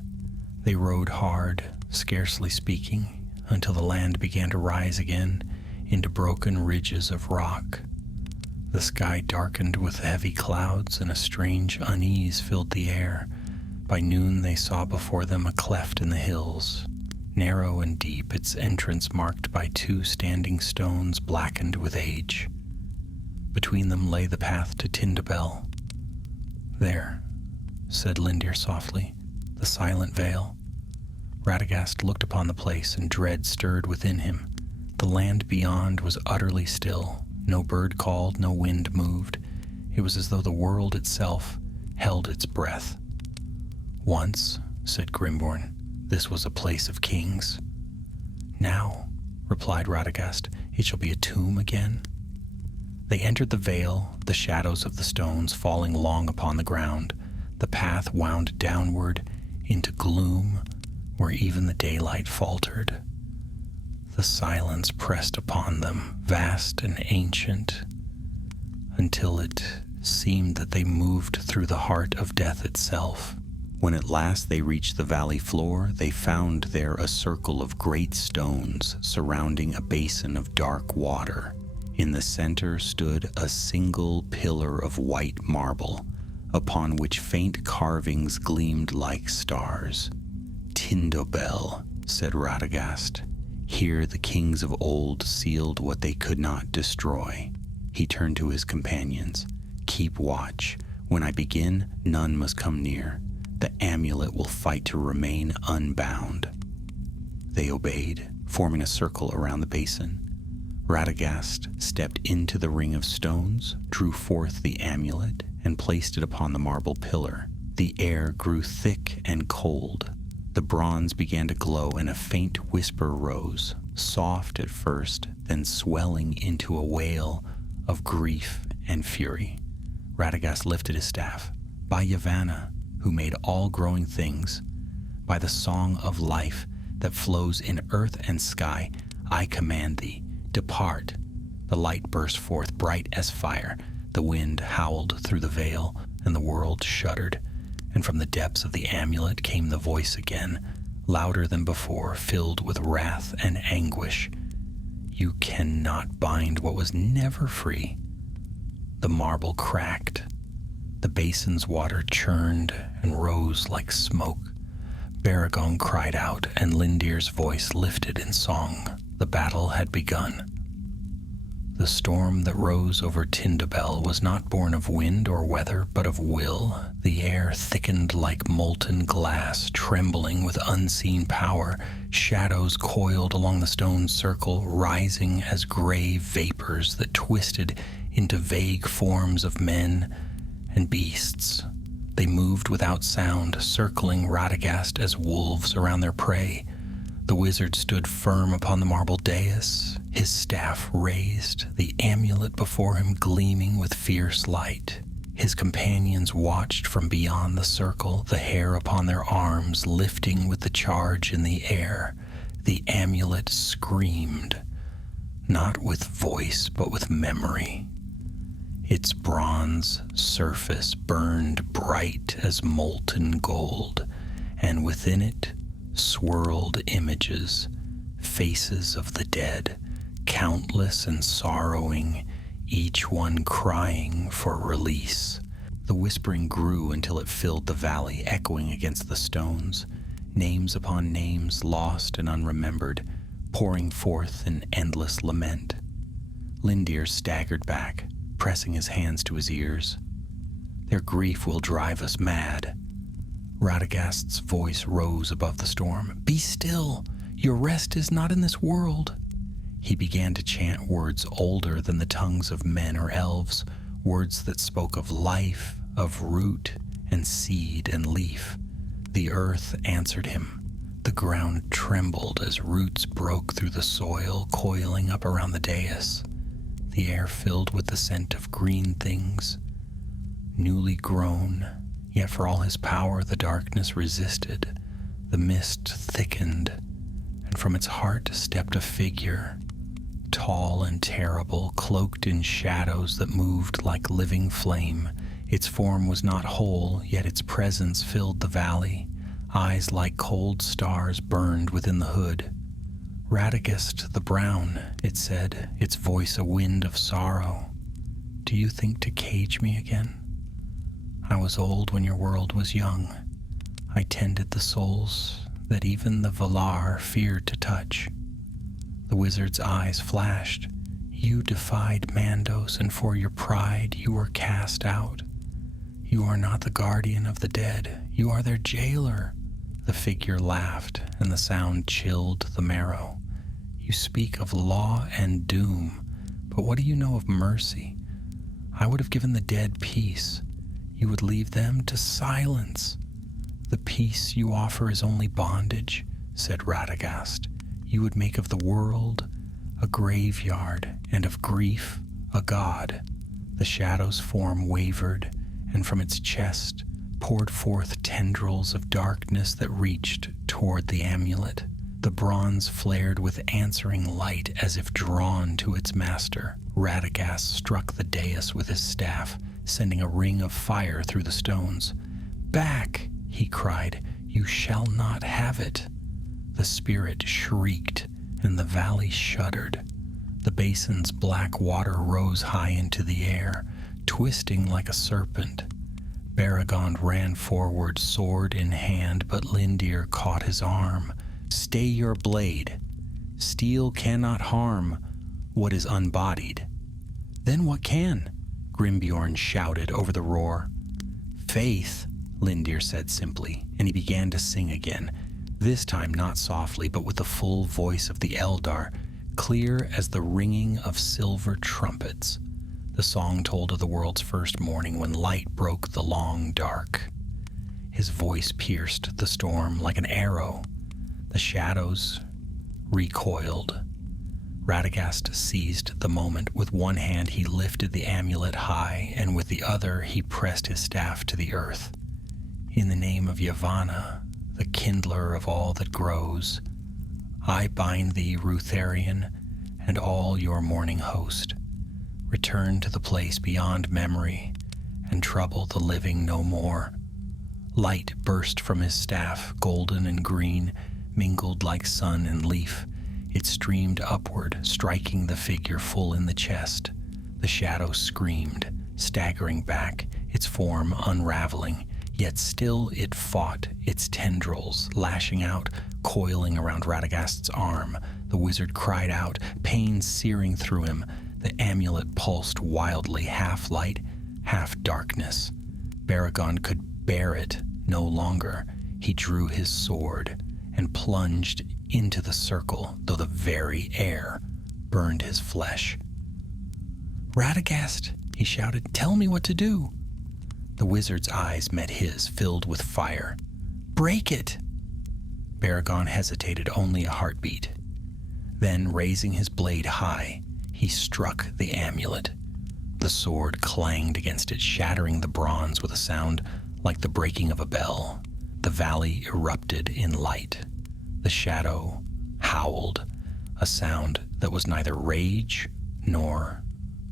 They rode hard, scarcely speaking, until the land began to rise again into broken ridges of rock. The sky darkened with heavy clouds, and a strange unease filled the air. By noon they saw before them a cleft in the hills, narrow and deep, its entrance marked by two standing stones blackened with age. Between them lay the path to Tindabel. "There," said Lindir softly, "the silent vale." Radagast looked upon the place, and dread stirred within him. The land beyond was utterly still. No bird called, no wind moved. It was as though the world itself held its breath. Once, said Grimborn. "This was a place of kings." "Now," replied Radagast, "it shall be a tomb again." They entered the vale, the shadows of the stones falling long upon the ground. The path wound downward into gloom where even the daylight faltered. The silence pressed upon them, vast and ancient, until it seemed that they moved through the heart of death itself. When at last they reached the valley floor, they found there a circle of great stones surrounding a basin of dark water. In the center stood a single pillar of white marble, upon which faint carvings gleamed like stars. "Tindobel," said Radagast. "Here the kings of old sealed what they could not destroy." He turned to his companions. "Keep watch. When I begin, none must come near. The amulet will fight to remain unbound." They obeyed, forming a circle around the basin. Radagast stepped into the ring of stones, drew forth the amulet, and placed it upon the marble pillar. The air grew thick and cold. The bronze began to glow, and a faint whisper rose, soft at first, then swelling into a wail of grief and fury. Radagast lifted his staff. "By Yavanna, who made all growing things, by the song of life that flows in earth and sky, I command thee, depart." The light burst forth, bright as fire. The wind howled through the vale, and the world shuddered. And from the depths of the amulet came the voice again, louder than before, filled with wrath and anguish. "You cannot bind what was never free." The marble cracked. The basin's water churned and rose like smoke. Baragong cried out, and Lindir's voice lifted in song. The battle had begun. The storm that rose over Tindobel was not born of wind or weather, but of will. The air thickened like molten glass, trembling with unseen power. Shadows coiled along the stone circle, rising as gray vapors that twisted into vague forms of men and beasts. They moved without sound, circling Radagast as wolves around their prey. The wizard stood firm upon the marble dais, his staff raised, the amulet before him gleaming with fierce light. His companions watched from beyond the circle, the hair upon their arms lifting with the charge in the air. The amulet screamed, not with voice but with memory. Its bronze surface burned bright as molten gold, and within it swirled images, faces of the dead, countless and sorrowing, each one crying for release. The whispering grew until it filled the valley, echoing against the stones, names upon names lost and unremembered, pouring forth an endless lament. Lindir staggered back, pressing his hands to his ears. "Their grief will drive us mad." Radagast's voice rose above the storm. "Be still! Your rest is not in this world." He began to chant words older than the tongues of men or elves, words that spoke of life, of root and seed and leaf. The earth answered him. The ground trembled as roots broke through the soil, coiling up around the dais. The air filled with the scent of green things, newly grown. Yet for all his power, the darkness resisted. The mist thickened, and from its heart stepped a figure, tall and terrible, cloaked in shadows that moved like living flame. Its form was not whole, yet its presence filled the valley. Eyes like cold stars burned within the hood. "Radagast the Brown," it said, its voice a wind of sorrow. "Do you think to cage me again? I was old when your world was young. I tended the souls that even the Valar feared to touch." The wizard's eyes flashed. "You defied Mandos, and for your pride you were cast out. You are not the guardian of the dead. You are their jailer." The figure laughed, and the sound chilled the marrow. "You speak of law and doom, but what do you know of mercy? I would have given the dead peace. You would leave them to silence. "The peace you offer is only bondage," said Radagast. "You would make of the world a graveyard, and of grief a god." The shadow's form wavered, and from its chest poured forth tendrils of darkness that reached toward the amulet. The bronze flared with answering light as if drawn to its master. Radagast struck the dais with his staff, sending a ring of fire through the stones. "Back!" he cried. "You shall not have it." The spirit shrieked, and the valley shuddered. The basin's black water rose high into the air, twisting like a serpent. Beregond ran forward, sword in hand, but Lindir caught his arm. "Stay your blade. Steel cannot harm what is unbodied." "Then what can?" Grimbjorn shouted over the roar. "Faith," Lindir said simply, and he began to sing again, this time not softly, but with the full voice of the Eldar, clear as the ringing of silver trumpets. The song told of the world's first morning when light broke the long dark. His voice pierced the storm like an arrow. The shadows recoiled. Radagast seized the moment. With one hand he lifted the amulet high, and with the other he pressed his staff to the earth. "In the name of Yavanna, the kindler of all that grows, I bind thee, Rutharian, and all your mourning host. Return to the place beyond memory, and trouble the living no more." Light burst from his staff, golden and green, mingled like sun and leaf. It streamed upward, striking the figure full in the chest. The shadow screamed, staggering back, its form unraveling, yet still it fought, its tendrils lashing out, coiling around Radagast's arm. The wizard cried out, pain searing through him. The amulet pulsed wildly, half light, half darkness. Beregond could bear it no longer. He drew his sword and plunged into the circle, though the very air burned his flesh. "Radagast," he shouted, "tell me what to do." The wizard's eyes met his, filled with fire. "Break it!" Beregond hesitated only a heartbeat. Then, raising his blade high, he struck the amulet. The sword clanged against it, shattering the bronze with a sound like the breaking of a bell. The valley erupted in light. The shadow howled, a sound that was neither rage nor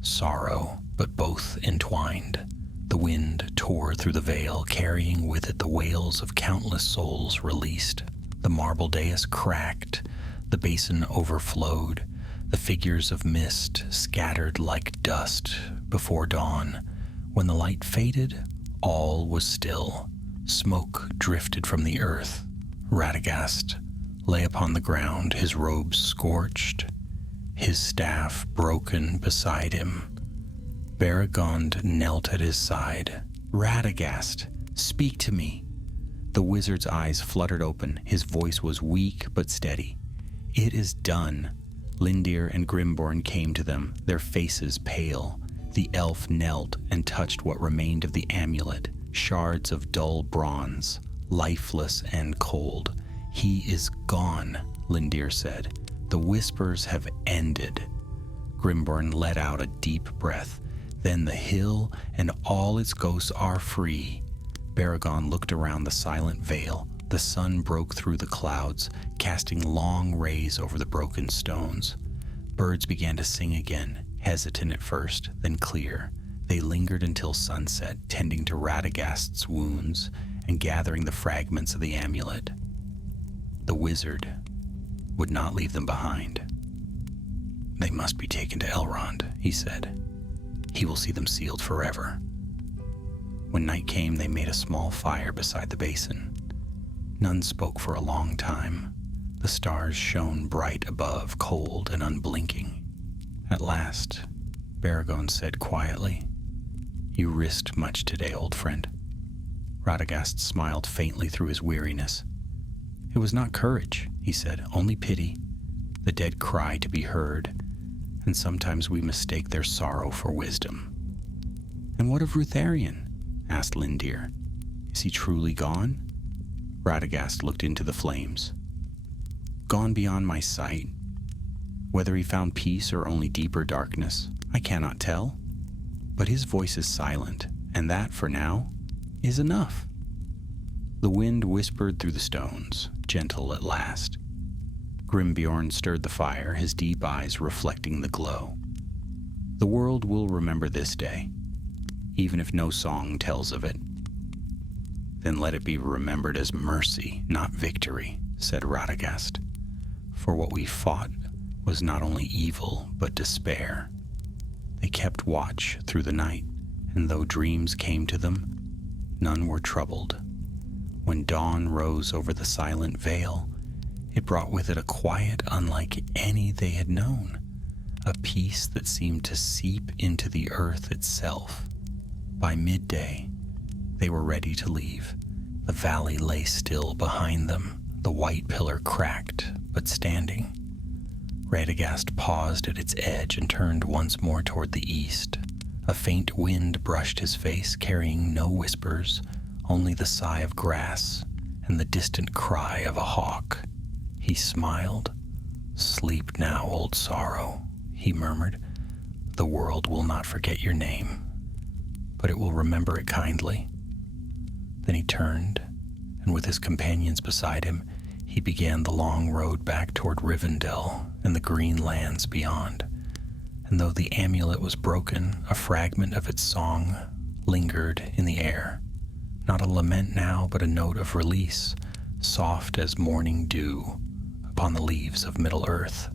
sorrow, but both entwined. The wind tore through the veil, carrying with it the wails of countless souls released. The marble dais cracked, the basin overflowed, the figures of mist scattered like dust before dawn. When the light faded, all was still. Smoke drifted from the earth. Radagast lay upon the ground, his robes scorched, his staff broken beside him. Beregond knelt at his side. "Radagast, speak to me." The wizard's eyes fluttered open. His voice was weak but steady. "It is done." Lindir and Grimborn came to them, their faces pale. The elf knelt and touched what remained of the amulet, shards of dull bronze, lifeless and cold. "He is gone," Lindir said. "The whispers have ended." Grimborn let out a deep breath. "Then the hill and all its ghosts are free." Beregond looked around the silent vale. The sun broke through the clouds, casting long rays over the broken stones. Birds began to sing again, hesitant at first, then clear. They lingered until sunset, tending to Radagast's wounds and gathering the fragments of the amulet. The wizard would not leave them behind. "They must be taken to Elrond," he said. "He will see them sealed forever." When night came, they made a small fire beside the basin. None spoke for a long time. The stars shone bright above, cold and unblinking. At last, Beregond said quietly, "You risked much today, old friend." Radagast smiled faintly through his weariness. "It was not courage," he said, "only pity. The dead cry to be heard, and sometimes we mistake their sorrow for wisdom." "And what of Rutharian?" asked Lindir. "Is he truly gone?" Radagast looked into the flames. Gone beyond my sight. Whether he found peace or only deeper darkness, I cannot tell. But his voice is silent, and that, for now, is enough. The wind whispered through the stones, gentle at last. Grimbjorn stirred the fire, his deep eyes reflecting the glow. The world will remember this day, even if no song tells of it. Then let it be remembered as mercy, not victory, said Radagast. For what we fought was not only evil, but despair. They kept watch through the night, and though dreams came to them, none were troubled. When dawn rose over the silent vale, it brought with it a quiet unlike any they had known, a peace that seemed to seep into the earth itself. By midday, they were ready to leave. The valley lay still behind them, the white pillar cracked but standing. Radagast paused at its edge and turned once more toward the east. A faint wind brushed his face, carrying no whispers, only the sigh of grass and the distant cry of a hawk. He smiled. Sleep now, old sorrow, he murmured. The world will not forget your name, but it will remember it kindly. Then he turned, and with his companions beside him, he began the long road back toward Rivendell and the green lands beyond. And though the amulet was broken, a fragment of its song lingered in the air. Not a lament now, but a note of release, soft as morning dew upon the leaves of Middle-earth.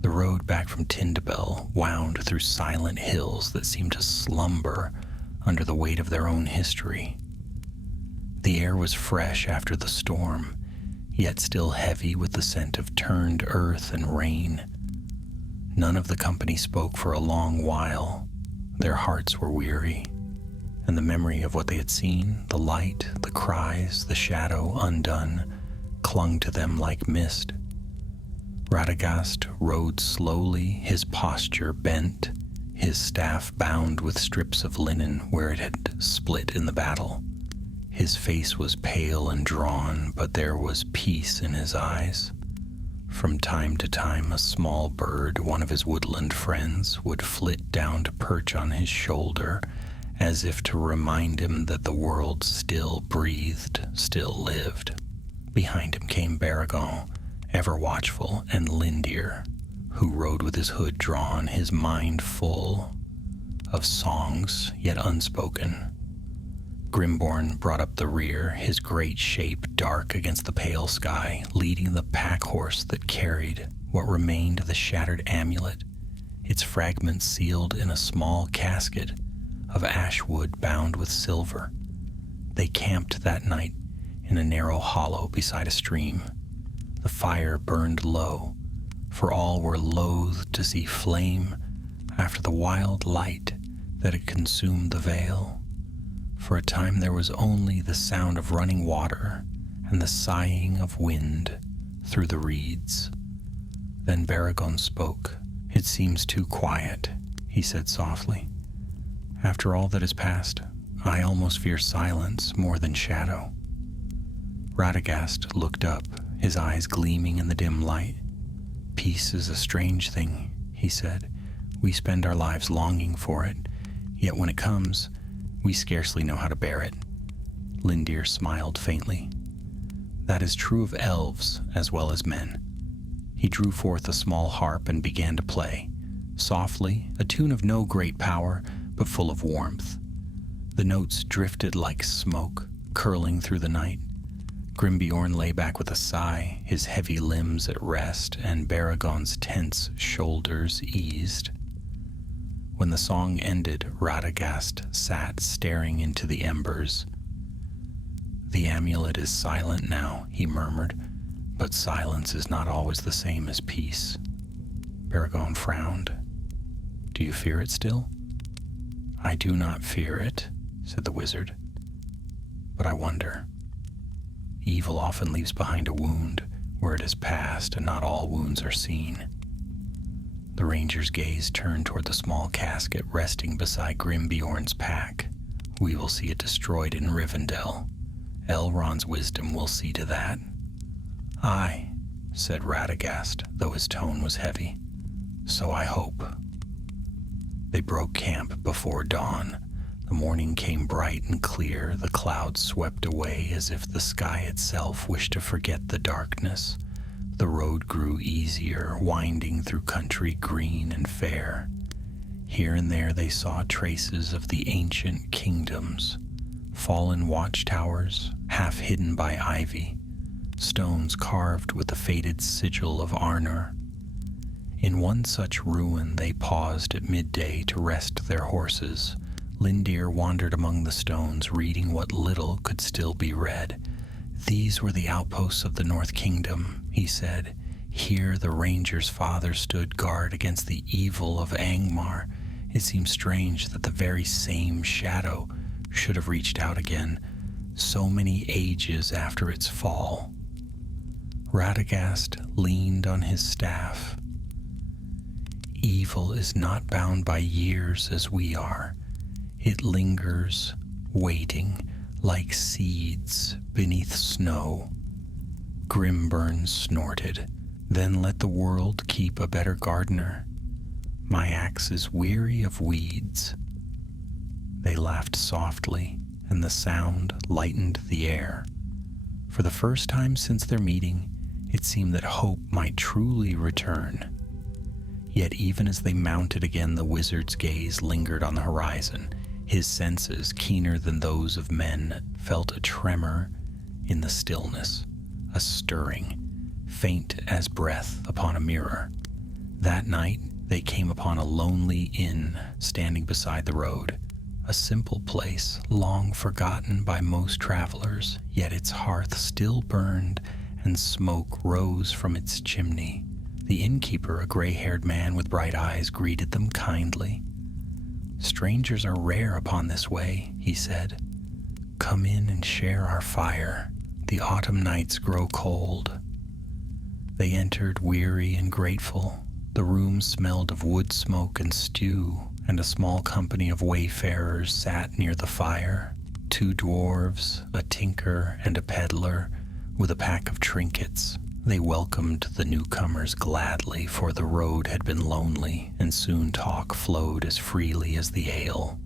The road back from Tindabel wound through silent hills that seemed to slumber under the weight of their own history. The air was fresh after the storm, yet still heavy with the scent of turned earth and rain. None of the company spoke for a long while. Their hearts were weary, and the memory of what they had seen, the light, the cries, the shadow undone, clung to them like mist. Radagast rode slowly, his posture bent, his staff bound with strips of linen where it had split in the battle. His face was pale and drawn, but there was peace in his eyes. From time to time, a small bird, one of his woodland friends, would flit down to perch on his shoulder, as if to remind him that the world still breathed, still lived. Behind him came Baragon, ever watchful, and Lindir, who rode with his hood drawn, his mind full of songs yet unspoken. Grimborn brought up the rear, his great shape dark against the pale sky, leading the pack horse that carried what remained of the shattered amulet, its fragments sealed in a small casket of ash wood bound with silver. They camped that night in a narrow hollow beside a stream. The fire burned low, for all were loath to see flame after the wild light that had consumed the vale. For a time there was only the sound of running water and the sighing of wind through the reeds. Then Baragon spoke. "It seems too quiet," he said softly. "After all that has passed, I almost fear silence more than shadow." Radagast looked up, his eyes gleaming in the dim light. "Peace is a strange thing," he said. "We spend our lives longing for it, yet when it comes, we scarcely know how to bear it." Lindir smiled faintly. "That is true of elves as well as men." He drew forth a small harp and began to play, softly, a tune of no great power, but full of warmth. The notes drifted like smoke, curling through the night. Grimbjorn lay back with a sigh, his heavy limbs at rest, and Baragon's tense shoulders eased. When the song ended, Radagast sat staring into the embers. "The amulet is silent now," he murmured, "but silence is not always the same as peace." Baragon frowned. "Do you fear it still?" "I do not fear it," said the wizard, "but I wonder. Evil often leaves behind a wound where it has passed, and not all wounds are seen." The ranger's gaze turned toward the small casket resting beside Grimbjorn's pack. "We will see it destroyed in Rivendell, Elrond's wisdom will see to that." "Aye," said Radagast, though his tone was heavy. "So I hope." They broke camp before dawn. The morning came bright and clear, the clouds swept away as if the sky itself wished to forget the darkness. The road grew easier, winding through country green and fair. Here and there they saw traces of the ancient kingdoms, fallen watchtowers, half hidden by ivy, stones carved with the faded sigil of Arnor. In one such ruin they paused at midday to rest their horses. Lindir wandered among the stones, reading what little could still be read. "These were the outposts of the North Kingdom," he said. "Here the ranger's father stood guard against the evil of Angmar. It seems strange that the very same shadow should have reached out again, so many ages after its fall." Radagast leaned on his staff. "Evil is not bound by years as we are. It lingers, waiting, like seeds beneath snow." Grimburn snorted. "Then let the world keep a better gardener. My axe is weary of weeds." They laughed softly, and the sound lightened the air. For the first time since their meeting, it seemed that hope might truly return. Yet even as they mounted again, the wizard's gaze lingered on the horizon. His senses, keener than those of men, felt a tremor in the stillness, a stirring, faint as breath upon a mirror. That night they came upon a lonely inn standing beside the road, a simple place long forgotten by most travelers, yet its hearth still burned and smoke rose from its chimney. The innkeeper, a gray-haired man with bright eyes, greeted them kindly. "Strangers are rare upon this way," he said. "Come in and share our fire. The autumn nights grow cold." They entered weary and grateful. The room smelled of wood smoke and stew, and a small company of wayfarers sat near the fire. 2 dwarves, a tinker, and a peddler, with a pack of trinkets. They welcomed the newcomers gladly, for the road had been lonely, and soon talk flowed as freely as the ale.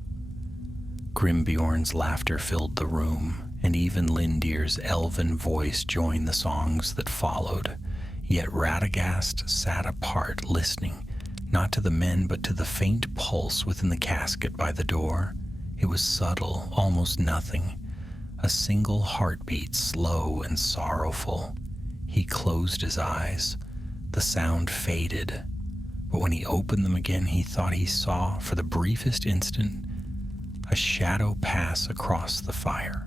Grimbjorn's laughter filled the room, and even Lindir's elven voice joined the songs that followed. Yet Radagast sat apart, listening, not to the men but to the faint pulse within the casket by the door. It was subtle, almost nothing, a single heartbeat, slow and sorrowful. He closed his eyes. The sound faded, but when he opened them again, he thought he saw, for the briefest instant, a shadow pass across the fire.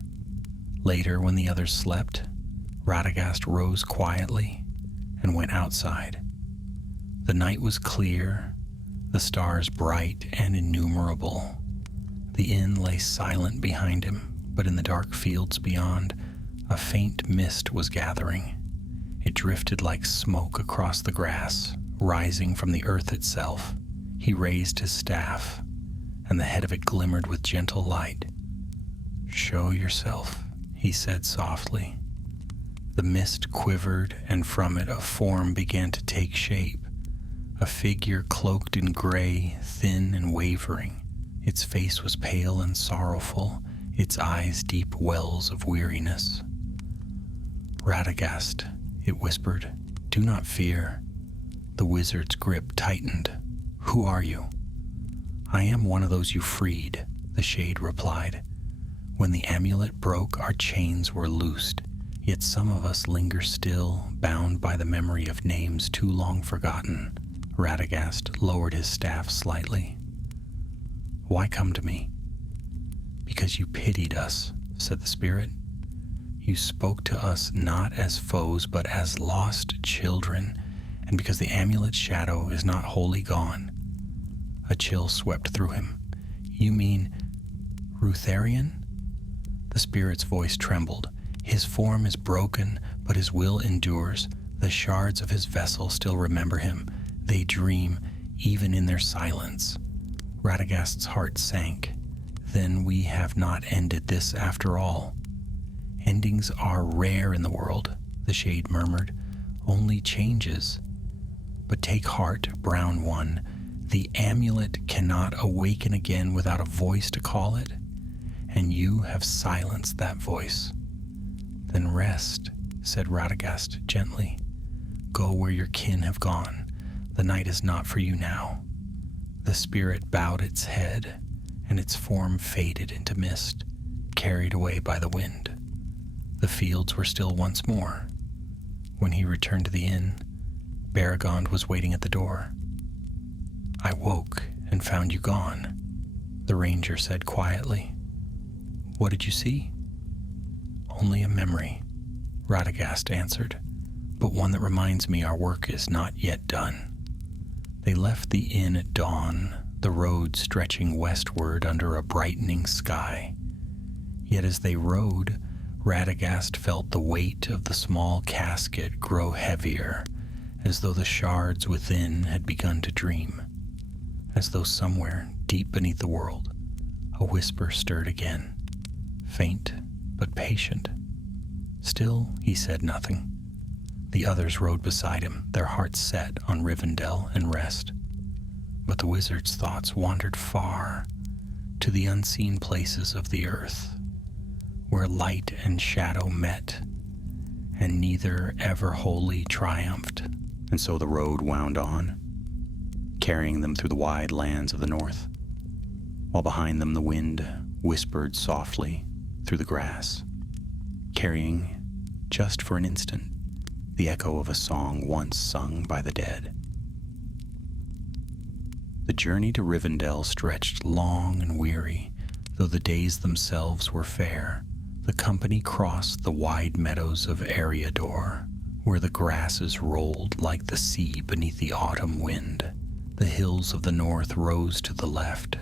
Later, when the others slept, Radagast rose quietly and went outside. The night was clear, the stars bright and innumerable. The inn lay silent behind him, but in the dark fields beyond, a faint mist was gathering. It drifted like smoke across the grass, rising from the earth itself. He raised his staff, and the head of it glimmered with gentle light. "Show yourself," he said softly. The mist quivered, and from it a form began to take shape. A figure cloaked in gray, thin and wavering. Its face was pale and sorrowful, its eyes deep wells of weariness. "Radagast," it whispered, "do not fear." The wizard's grip tightened. "Who are you?" "I am one of those you freed," the shade replied. "When the amulet broke, our chains were loosed, yet some of us linger still, bound by the memory of names too long forgotten." Radagast lowered his staff slightly. "Why come to me?" "Because you pitied us," said the spirit. "You spoke to us not as foes, but as lost children, and because the amulet's shadow is not wholly gone." A chill swept through him. "You mean Rutharian?" The spirit's voice trembled. "His form is broken, but his will endures. The shards of his vessel still remember him. They dream, even in their silence." Radagast's heart sank. "Then we have not ended this after all." Endings are rare in the world, the shade murmured, only changes. But take heart, brown one, the amulet cannot awaken again without a voice to call it, and you have silenced that voice. Then rest, said Radagast gently. Go where your kin have gone. The night is not for you now. The spirit bowed its head, and its form faded into mist, carried away by the wind. The fields were still once more. When he returned to the inn, Beregond was waiting at the door. I woke and found you gone, the ranger said quietly. What did you see? Only a memory, Radagast answered, but one that reminds me our work is not yet done. They left the inn at dawn, the road stretching westward under a brightening sky. Yet as they rode, Radagast felt the weight of the small casket grow heavier, as though the shards within had begun to dream, as though somewhere deep beneath the world, a whisper stirred again, faint but patient. Still, he said nothing. The others rode beside him, their hearts set on Rivendell and rest. But the wizard's thoughts wandered far, to the unseen places of the earth, where light and shadow met, and neither ever wholly triumphed. And so the road wound on, carrying them through the wide lands of the north, while behind them the wind whispered softly through the grass, carrying, just for an instant, the echo of a song once sung by the dead. The journey to Rivendell stretched long and weary, though the days themselves were fair. The company crossed the wide meadows of Eriador, where the grasses rolled like the sea beneath the autumn wind. The hills of the north rose to the left,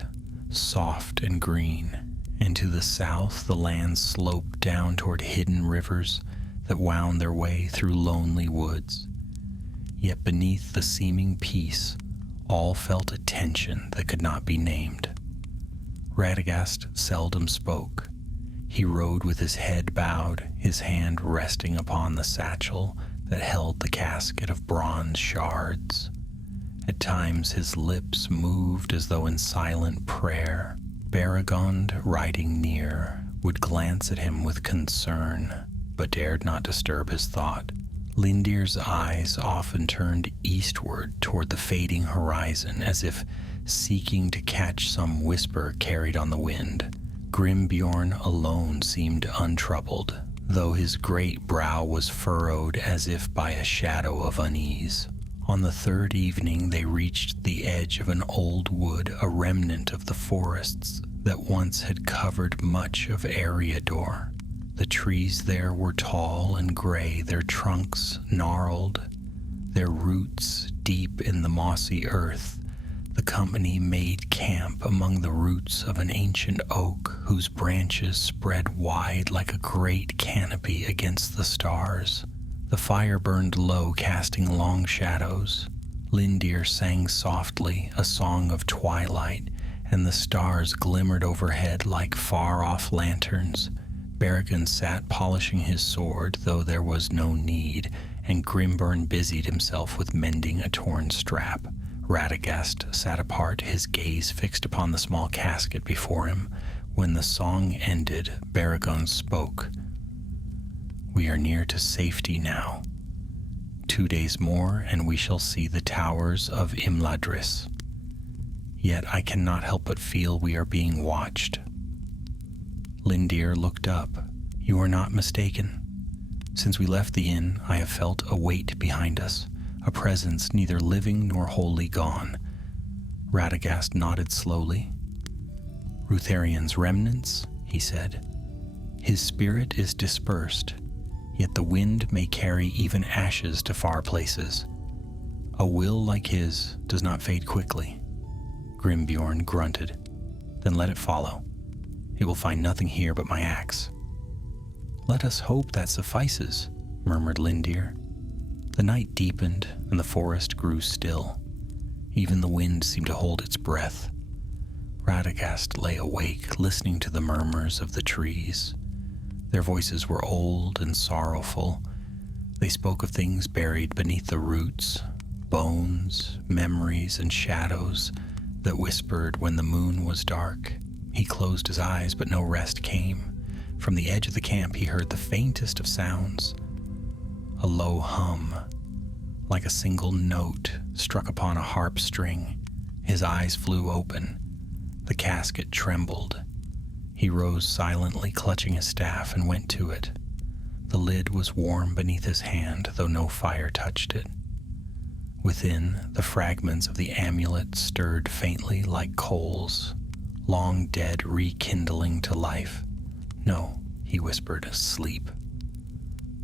soft and green, and to the south the land sloped down toward hidden rivers that wound their way through lonely woods. Yet beneath the seeming peace, all felt a tension that could not be named. Radagast seldom spoke. He rode with his head bowed, his hand resting upon the satchel that held the casket of bronze shards. At times his lips moved as though in silent prayer. Beregond, riding near, would glance at him with concern, but dared not disturb his thought. Lindir's eyes often turned eastward toward the fading horizon, as if seeking to catch some whisper carried on the wind. Grimbjorn alone seemed untroubled, though his great brow was furrowed as if by a shadow of unease. On the third evening they reached the edge of an old wood, a remnant of the forests that once had covered much of Eriador. The trees there were tall and gray, their trunks gnarled, their roots deep in the mossy earth. The company made camp among the roots of an ancient oak whose branches spread wide like a great canopy against the stars. The fire burned low, casting long shadows. Lindir sang softly, a song of twilight, and the stars glimmered overhead like far-off lanterns. Beregond sat polishing his sword, though there was no need, and Grimburn busied himself with mending a torn strap. Radagast sat apart, his gaze fixed upon the small casket before him. When the song ended, Beregond spoke. We are near to safety now. 2 days more, and we shall see the towers of Imladris. Yet I cannot help but feel we are being watched. Lindir looked up. You are not mistaken. Since we left the inn, I have felt a weight behind us, a presence neither living nor wholly gone. Radagast nodded slowly. Rutherion's remnants, he said. His spirit is dispersed, yet the wind may carry even ashes to far places. A will like his does not fade quickly. Grimbjorn grunted. Then let it follow. It will find nothing here but my axe. Let us hope that suffices, murmured Lindir. The night deepened, and the forest grew still. Even the wind seemed to hold its breath. Radagast lay awake, listening to the murmurs of the trees. Their voices were old and sorrowful. They spoke of things buried beneath the roots, bones, memories, and shadows that whispered when the moon was dark. He closed his eyes, but no rest came. From the edge of the camp, he heard the faintest of sounds, a low hum, like a single note struck upon a harp string. His eyes flew open. The casket trembled. He rose silently, clutching his staff, and went to it. The lid was warm beneath his hand, though no fire touched it. Within, the fragments of the amulet stirred faintly like coals, long dead rekindling to life. "No," he whispered, "sleep."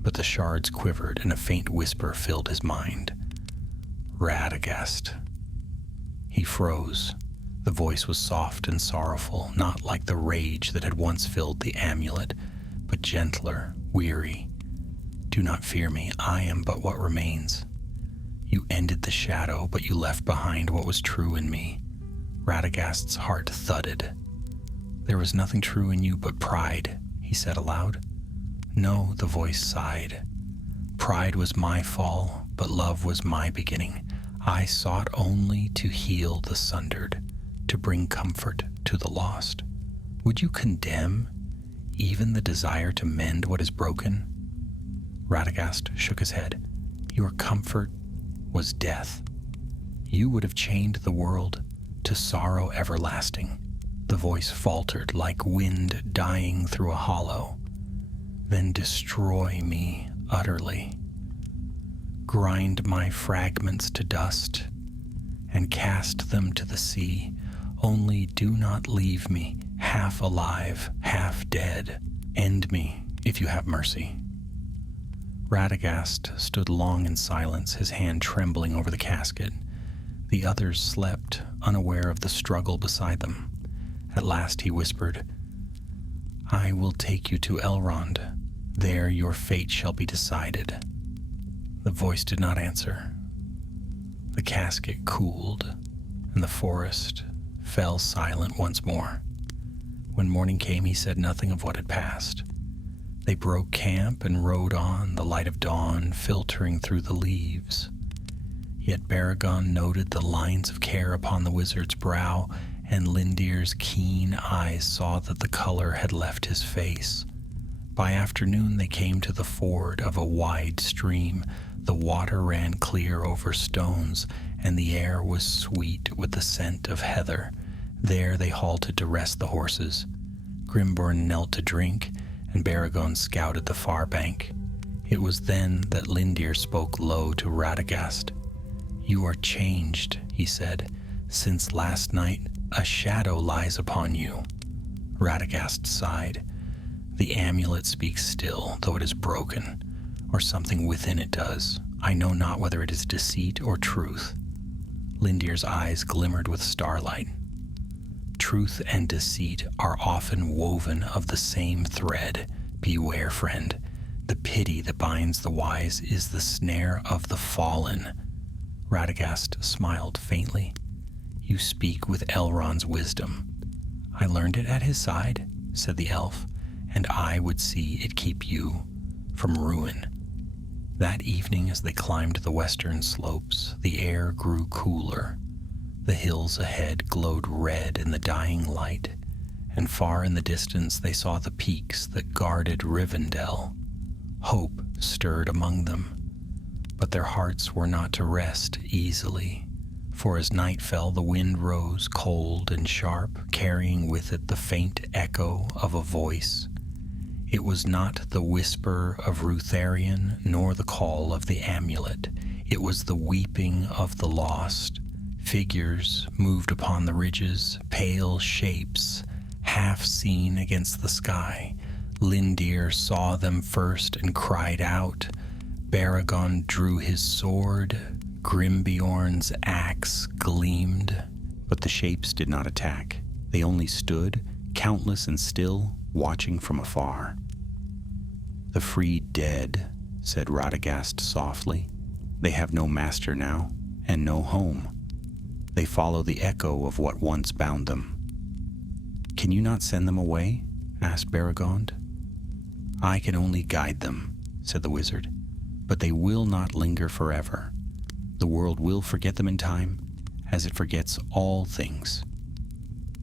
But the shards quivered, and a faint whisper filled his mind. "Radagast." He froze. The voice was soft and sorrowful, not like the rage that had once filled the amulet, but gentler, weary. "Do not fear me. I am but what remains. You ended the shadow, but you left behind what was true in me." Radagast's heart thudded. "There was nothing true in you but pride," he said aloud. "No," the voice sighed. "Pride was my fall, but love was my beginning. I sought only to heal the sundered, to bring comfort to the lost. Would you condemn even the desire to mend what is broken?" Radagast shook his head. "Your comfort was death. You would have chained the world to sorrow everlasting." The voice faltered like wind dying through a hollow. "Then destroy me utterly. Grind my fragments to dust and cast them to the sea. Only do not leave me half alive, half dead. End me if you have mercy." Radagast stood long in silence, his hand trembling over the casket. The others slept, unaware of the struggle beside them. At last he whispered, "I will take you to Elrond. There your fate shall be decided." The voice did not answer. The casket cooled, and the forest fell silent once more. When morning came, he said nothing of what had passed. They broke camp and rode on, the light of dawn filtering through the leaves. Yet Baragon noted the lines of care upon the wizard's brow, and Lindir's keen eyes saw that the color had left his face. By afternoon they came to the ford of a wide stream. The water ran clear over stones, and the air was sweet with the scent of heather. There they halted to rest the horses. Grimborn knelt to drink, and Baragon scouted the far bank. It was then that Lindir spoke low to Radagast. "You are changed," he said. "Since last night, a shadow lies upon you." Radagast sighed. "The amulet speaks still, though it is broken, or something within it does. I know not whether it is deceit or truth." Lindir's eyes glimmered with starlight. "Truth and deceit are often woven of the same thread. Beware, friend. The pity that binds the wise is the snare of the fallen." Radagast smiled faintly. "You speak with Elrond's wisdom." "I learned it at his side," said the elf, "and I would see it keep you from ruin." That evening, as they climbed the western slopes, the air grew cooler. The hills ahead glowed red in the dying light, and far in the distance they saw the peaks that guarded Rivendell. Hope stirred among them, but their hearts were not to rest easily, for as night fell the wind rose cold and sharp, carrying with it the faint echo of a voice. It was not the whisper of Rutharion nor the call of the amulet. It was the weeping of the lost. Figures moved upon the ridges, pale shapes, half seen against the sky. Lindir saw them first and cried out. Baragon drew his sword. Grimbeorn's axe gleamed. But the shapes did not attack. They only stood, countless and still, watching from afar. "The free dead," said Radagast softly. "They have no master now, and no home. They follow the echo of what once bound them." "Can you not send them away?" asked Baragond. "I can only guide them," said the wizard, "but they will not linger forever. The world will forget them in time, as it forgets all things."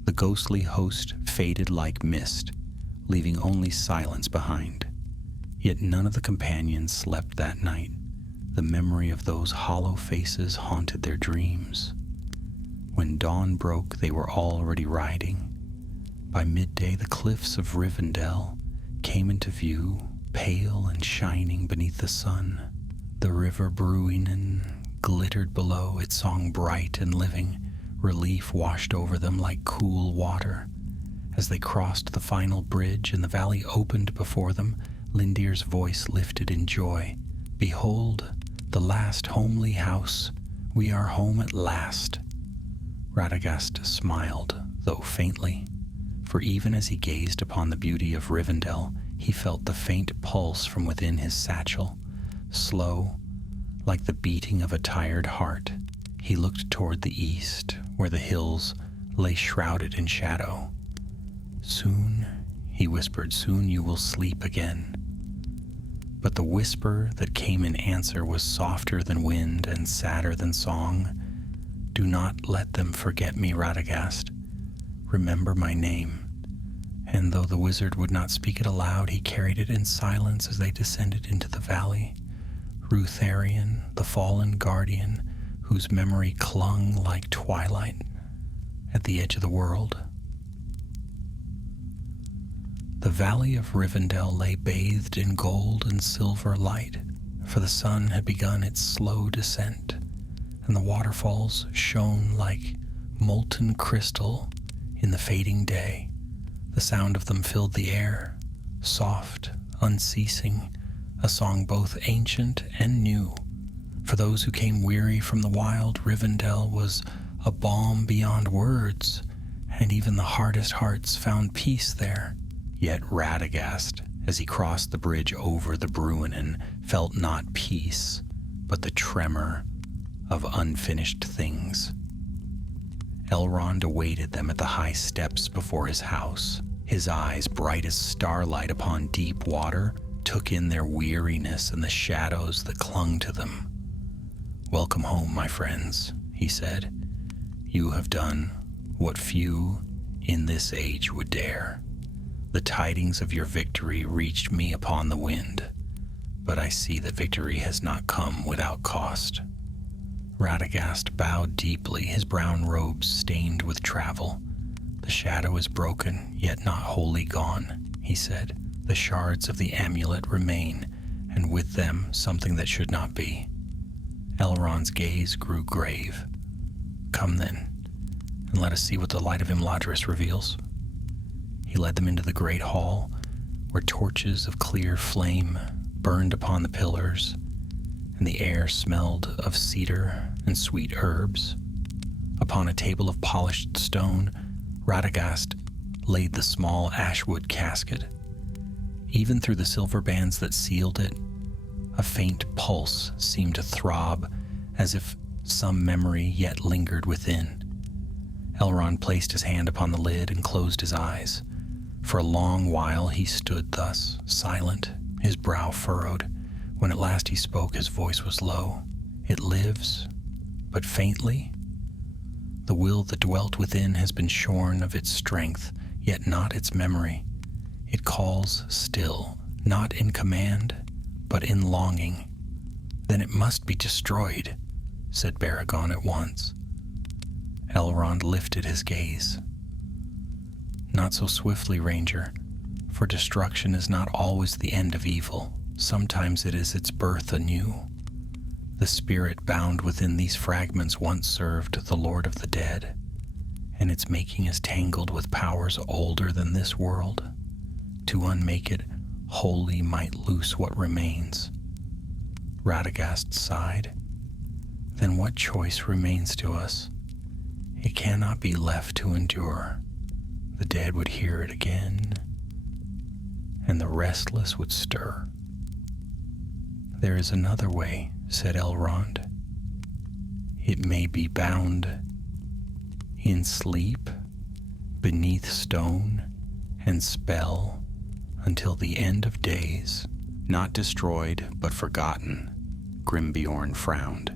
The ghostly host faded like mist, leaving only silence behind. Yet none of the companions slept that night. The memory of those hollow faces haunted their dreams. When dawn broke, they were already riding. By midday, the cliffs of Rivendell came into view, pale and shining beneath the sun. The river Bruinen glittered below, its song bright and living. Relief washed over them like cool water. As they crossed the final bridge and the valley opened before them, Lindir's voice lifted in joy. "Behold, the last homely house. We are home at last." Radagast smiled, though faintly, for even as he gazed upon the beauty of Rivendell, he felt the faint pulse from within his satchel. Slow, like the beating of a tired heart, he looked toward the east, where the hills lay shrouded in shadow. "Soon," he whispered, "soon you will sleep again." But the whisper that came in answer was softer than wind and sadder than song. "Do not let them forget me, Radagast. Remember my name." And though the wizard would not speak it aloud, he carried it in silence as they descended into the valley. Rutharion, the fallen guardian, whose memory clung like twilight at the edge of the world. The valley of Rivendell lay bathed in gold and silver light, for the sun had begun its slow descent, and the waterfalls shone like molten crystal in the fading day. The sound of them filled the air, soft, unceasing, a song both ancient and new. For those who came weary from the wild, Rivendell was a balm beyond words, and even the hardest hearts found peace there. Yet Radagast, as he crossed the bridge over the Bruinen, felt not peace, but the tremor of unfinished things. Elrond awaited them at the high steps before his house. His eyes, bright as starlight upon deep water, took in their weariness and the shadows that clung to them. "Welcome home, my friends," he said. "You have done what few in this age would dare. The tidings of your victory reached me upon the wind, but I see that victory has not come without cost." Radagast bowed deeply, his brown robes stained with travel. "The shadow is broken, yet not wholly gone," he said. "The shards of the amulet remain, and with them something that should not be." Elrond's gaze grew grave. "Come then, and let us see what the light of Imladris reveals." He led them into the great hall, where torches of clear flame burned upon the pillars, and the air smelled of cedar and sweet herbs. Upon a table of polished stone, Radagast laid the small ashwood casket. Even through the silver bands that sealed it, a faint pulse seemed to throb, as if some memory yet lingered within. Elrond placed his hand upon the lid and closed his eyes. For a long while he stood thus, silent, his brow furrowed. When at last he spoke, his voice was low. "It lives, but faintly. The will that dwelt within has been shorn of its strength, yet not its memory. It calls still, not in command, but in longing." "Then it must be destroyed," said Baragon at once. Elrond lifted his gaze. "Not so swiftly, Ranger, for destruction is not always the end of evil. Sometimes it is its birth anew. The spirit bound within these fragments once served the Lord of the Dead, and its making is tangled with powers older than this world. To unmake it wholly might loose what remains." Radagast sighed. "Then what choice remains to us? It cannot be left to endure. The dead would hear it again, and the restless would stir." "There is another way," said Elrond. "It may be bound in sleep, beneath stone and spell, until the end of days, not destroyed but forgotten, Grimbeorn frowned.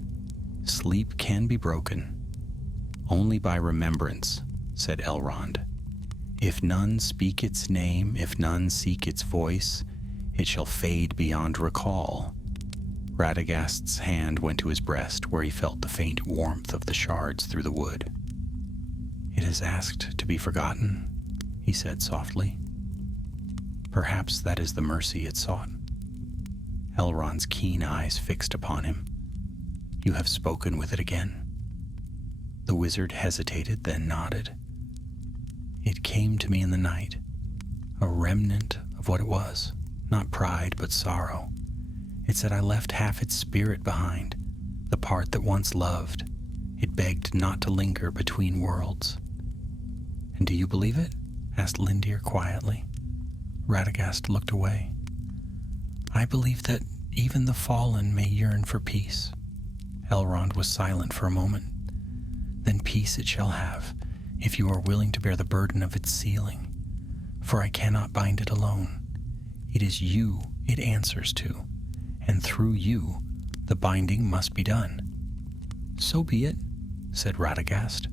Sleep can be broken. Only by remembrance, said Elrond. If none speak its name, if none seek its voice, it shall fade beyond recall. Radagast's hand went to his breast, where he felt the faint warmth of the shards through the wood. It is asked to be forgotten, he said softly. Perhaps that is the mercy it sought. Elrond's keen eyes fixed upon him. You have spoken with it again. The wizard hesitated, then nodded. It came to me in the night, a remnant of what it was, not pride but sorrow. It said I left half its spirit behind, the part that once loved. It begged not to linger between worlds. And do you believe it? Asked Lindir quietly. Radagast looked away. I believe that even the fallen may yearn for peace. Elrond was silent for a moment. Then peace it shall have, if you are willing to bear the burden of its sealing. For I cannot bind it alone. It is you it answers to, and through you the binding must be done. So be it, said Radagast.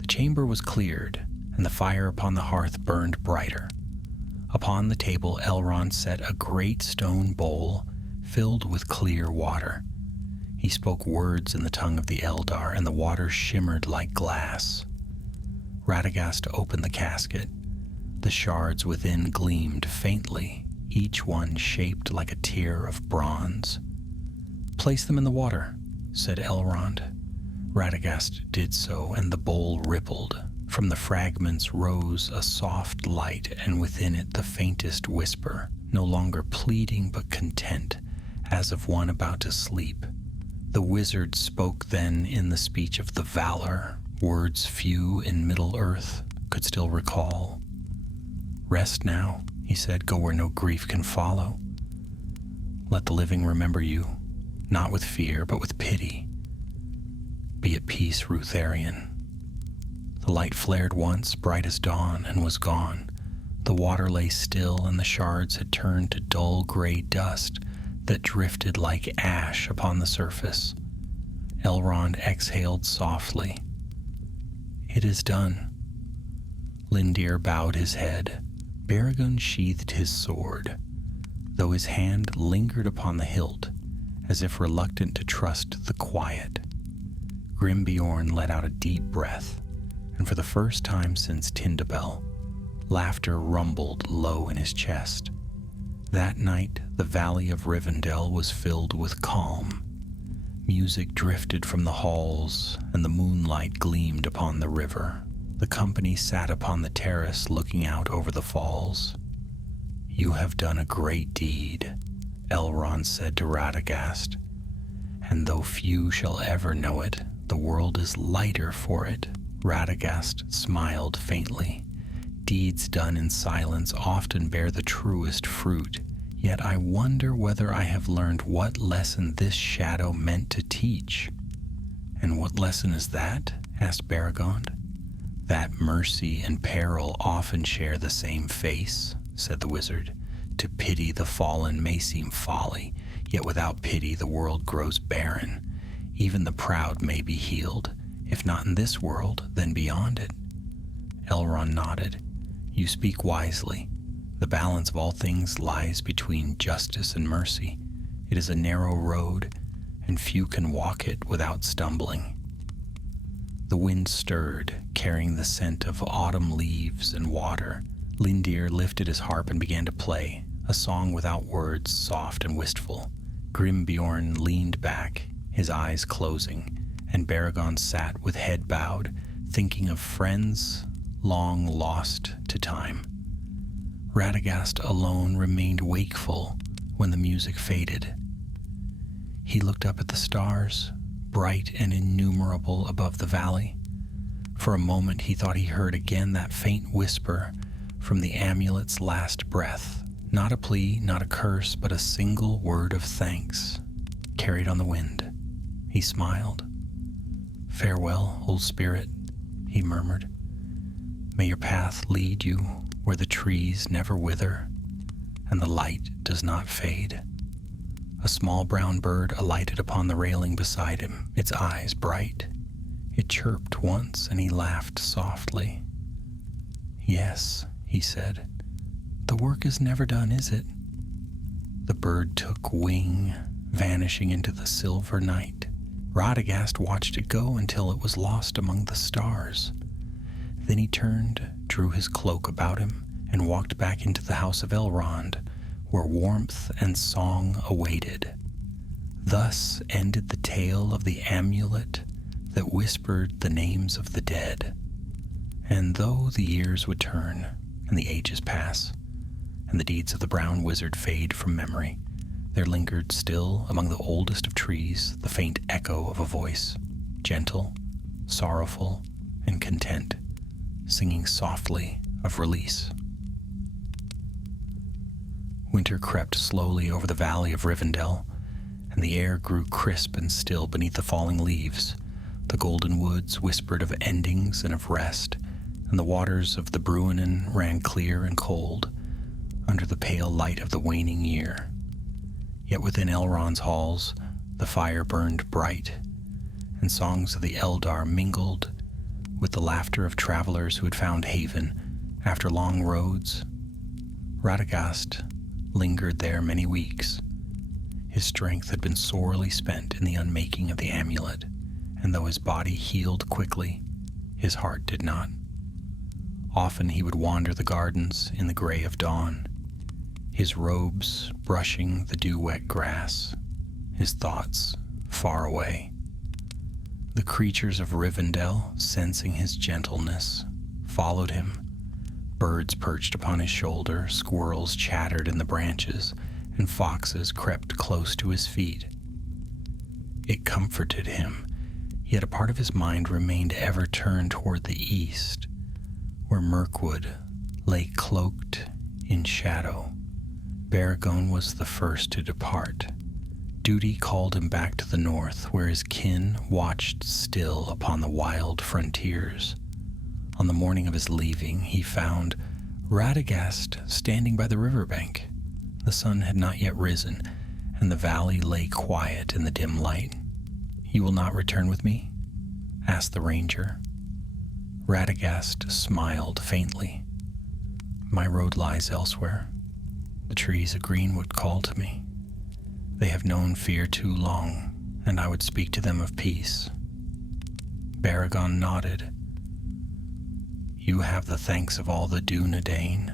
The chamber was cleared, and the fire upon the hearth burned brighter. Upon the table Elrond set a great stone bowl filled with clear water. He spoke words in the tongue of the Eldar, and the water shimmered like glass. Radagast opened the casket. The shards within gleamed faintly, each one shaped like a tear of bronze. Place them in the water, said Elrond. Radagast did so, and the bowl rippled. From the fragments rose a soft light, and within it the faintest whisper, no longer pleading but content, as of one about to sleep. The wizard spoke then in the speech of the Valar, words few in Middle-earth could still recall. Rest now, he said, go where no grief can follow. Let the living remember you, not with fear, but with pity. Be at peace, Rutharian. The light flared once, bright as dawn, and was gone. The water lay still, and the shards had turned to dull gray dust that drifted like ash upon the surface. Elrond exhaled softly. It is done. Lindir bowed his head. Beregond sheathed his sword, though his hand lingered upon the hilt, as if reluctant to trust the quiet. Grimbeorn let out a deep breath, and for the first time since Tindabel, laughter rumbled low in his chest. That night, the valley of Rivendell was filled with calm. Music drifted from the halls, and the moonlight gleamed upon the river. The company sat upon the terrace looking out over the falls. You have done a great deed, Elrond said to Radagast, and though few shall ever know it, the world is lighter for it. Radagast smiled faintly. Deeds done in silence often bear the truest fruit, yet I wonder whether I have learned what lesson this shadow meant to teach. And what lesson is that? Asked Beregond. That mercy and peril often share the same face, said the wizard. To pity the fallen may seem folly, yet without pity the world grows barren. Even the proud may be healed, if not in this world, then beyond it. Elrond nodded. You speak wisely. The balance of all things lies between justice and mercy. It is a narrow road, and few can walk it without stumbling. The wind stirred, carrying the scent of autumn leaves and water. Lindir lifted his harp and began to play, a song without words, soft and wistful. Grimbeorn leaned back, his eyes closing, and Beregond sat with head bowed, thinking of friends long lost to time. Radagast alone remained wakeful when the music faded. He looked up at the stars, bright and innumerable above the valley. For a moment he thought he heard again that faint whisper from the amulet's last breath, not a plea, not a curse, but a single word of thanks, carried on the wind. He smiled. Farewell, old spirit, he murmured. May your path lead you where the trees never wither. and the light does not fade. A small brown bird alighted upon the railing beside him, its eyes bright. It chirped once, and he laughed softly. "Yes," he said, "the work is never done, is it?" The bird took wing, vanishing into the silver night. Radagast watched it go until it was lost among the stars. Then he turned, drew his cloak about him, and walked back into the house of Elrond, where warmth and song awaited. Thus ended the tale of the amulet that whispered the names of the dead. And though the years would turn, and the ages pass, and the deeds of the brown wizard fade from memory, there lingered still among the oldest of trees the faint echo of a voice, gentle, sorrowful, and content, singing softly of release. Winter crept slowly over the valley of Rivendell, and the air grew crisp and still beneath the falling leaves. The golden woods whispered of endings and of rest, and the waters of the Bruinen ran clear and cold under the pale light of the waning year. Yet within Elrond's halls the fire burned bright, and songs of the Eldar mingled with the laughter of travelers who had found haven after long roads. Radagast lingered there many weeks. His strength had been sorely spent in the unmaking of the amulet, and though his body healed quickly, his heart did not. Often he would wander the gardens in the gray of dawn, his robes brushing the dew-wet grass, his thoughts far away. The creatures of Rivendell, sensing his gentleness, followed him. Birds perched upon his shoulder, squirrels chattered in the branches, and foxes crept close to his feet. It comforted him, yet a part of his mind remained ever turned toward the east, where Mirkwood lay cloaked in shadow. Baragon was the first to depart. Duty called him back to the north, where his kin watched still upon the wild frontiers. On the morning of his leaving, he found Radagast standing by the riverbank. The sun had not yet risen, and the valley lay quiet in the dim light. "You will not return with me?" asked the ranger. Radagast smiled faintly. "My road lies elsewhere. The trees of greenwood call to me. They have known fear too long, and I would speak to them of peace." Baragon nodded. "You have the thanks of all the Dunedain,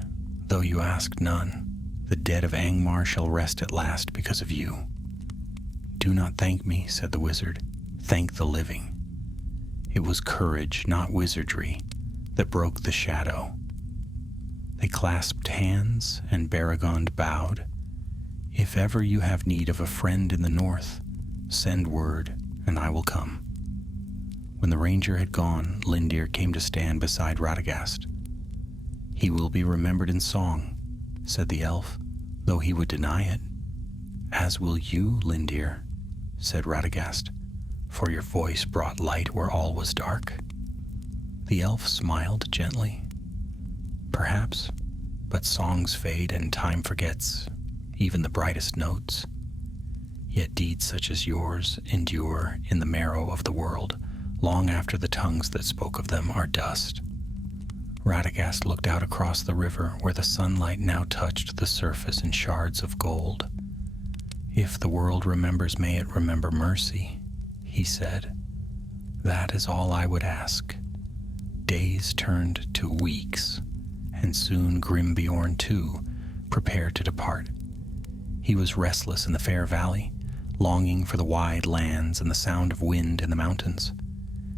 though you ask none. The dead of Angmar shall rest at last because of you." "Do not thank me," said the wizard. "Thank the living." It was courage, not wizardry, that broke the shadow. They clasped hands, and Baragon bowed. "If ever you have need of a friend in the north, send word, and I will come." When the ranger had gone, Lindir came to stand beside Radagast. "He will be remembered in song," said the elf, though he would deny it. "As will you, Lindir," said Radagast, "for your voice brought light where all was dark." The elf smiled gently. "Perhaps, but songs fade and time forgets even the brightest notes. Yet deeds such as yours endure in the marrow of the world, long after the tongues that spoke of them are dust." Radagast looked out across the river where the sunlight now touched the surface in shards of gold. "If the world remembers, may it remember mercy," he said. "That is all I would ask." Days turned to weeks, and soon Grimbeorn, too, prepared to depart. He was restless in the fair valley, longing for the wide lands and the sound of wind in the mountains.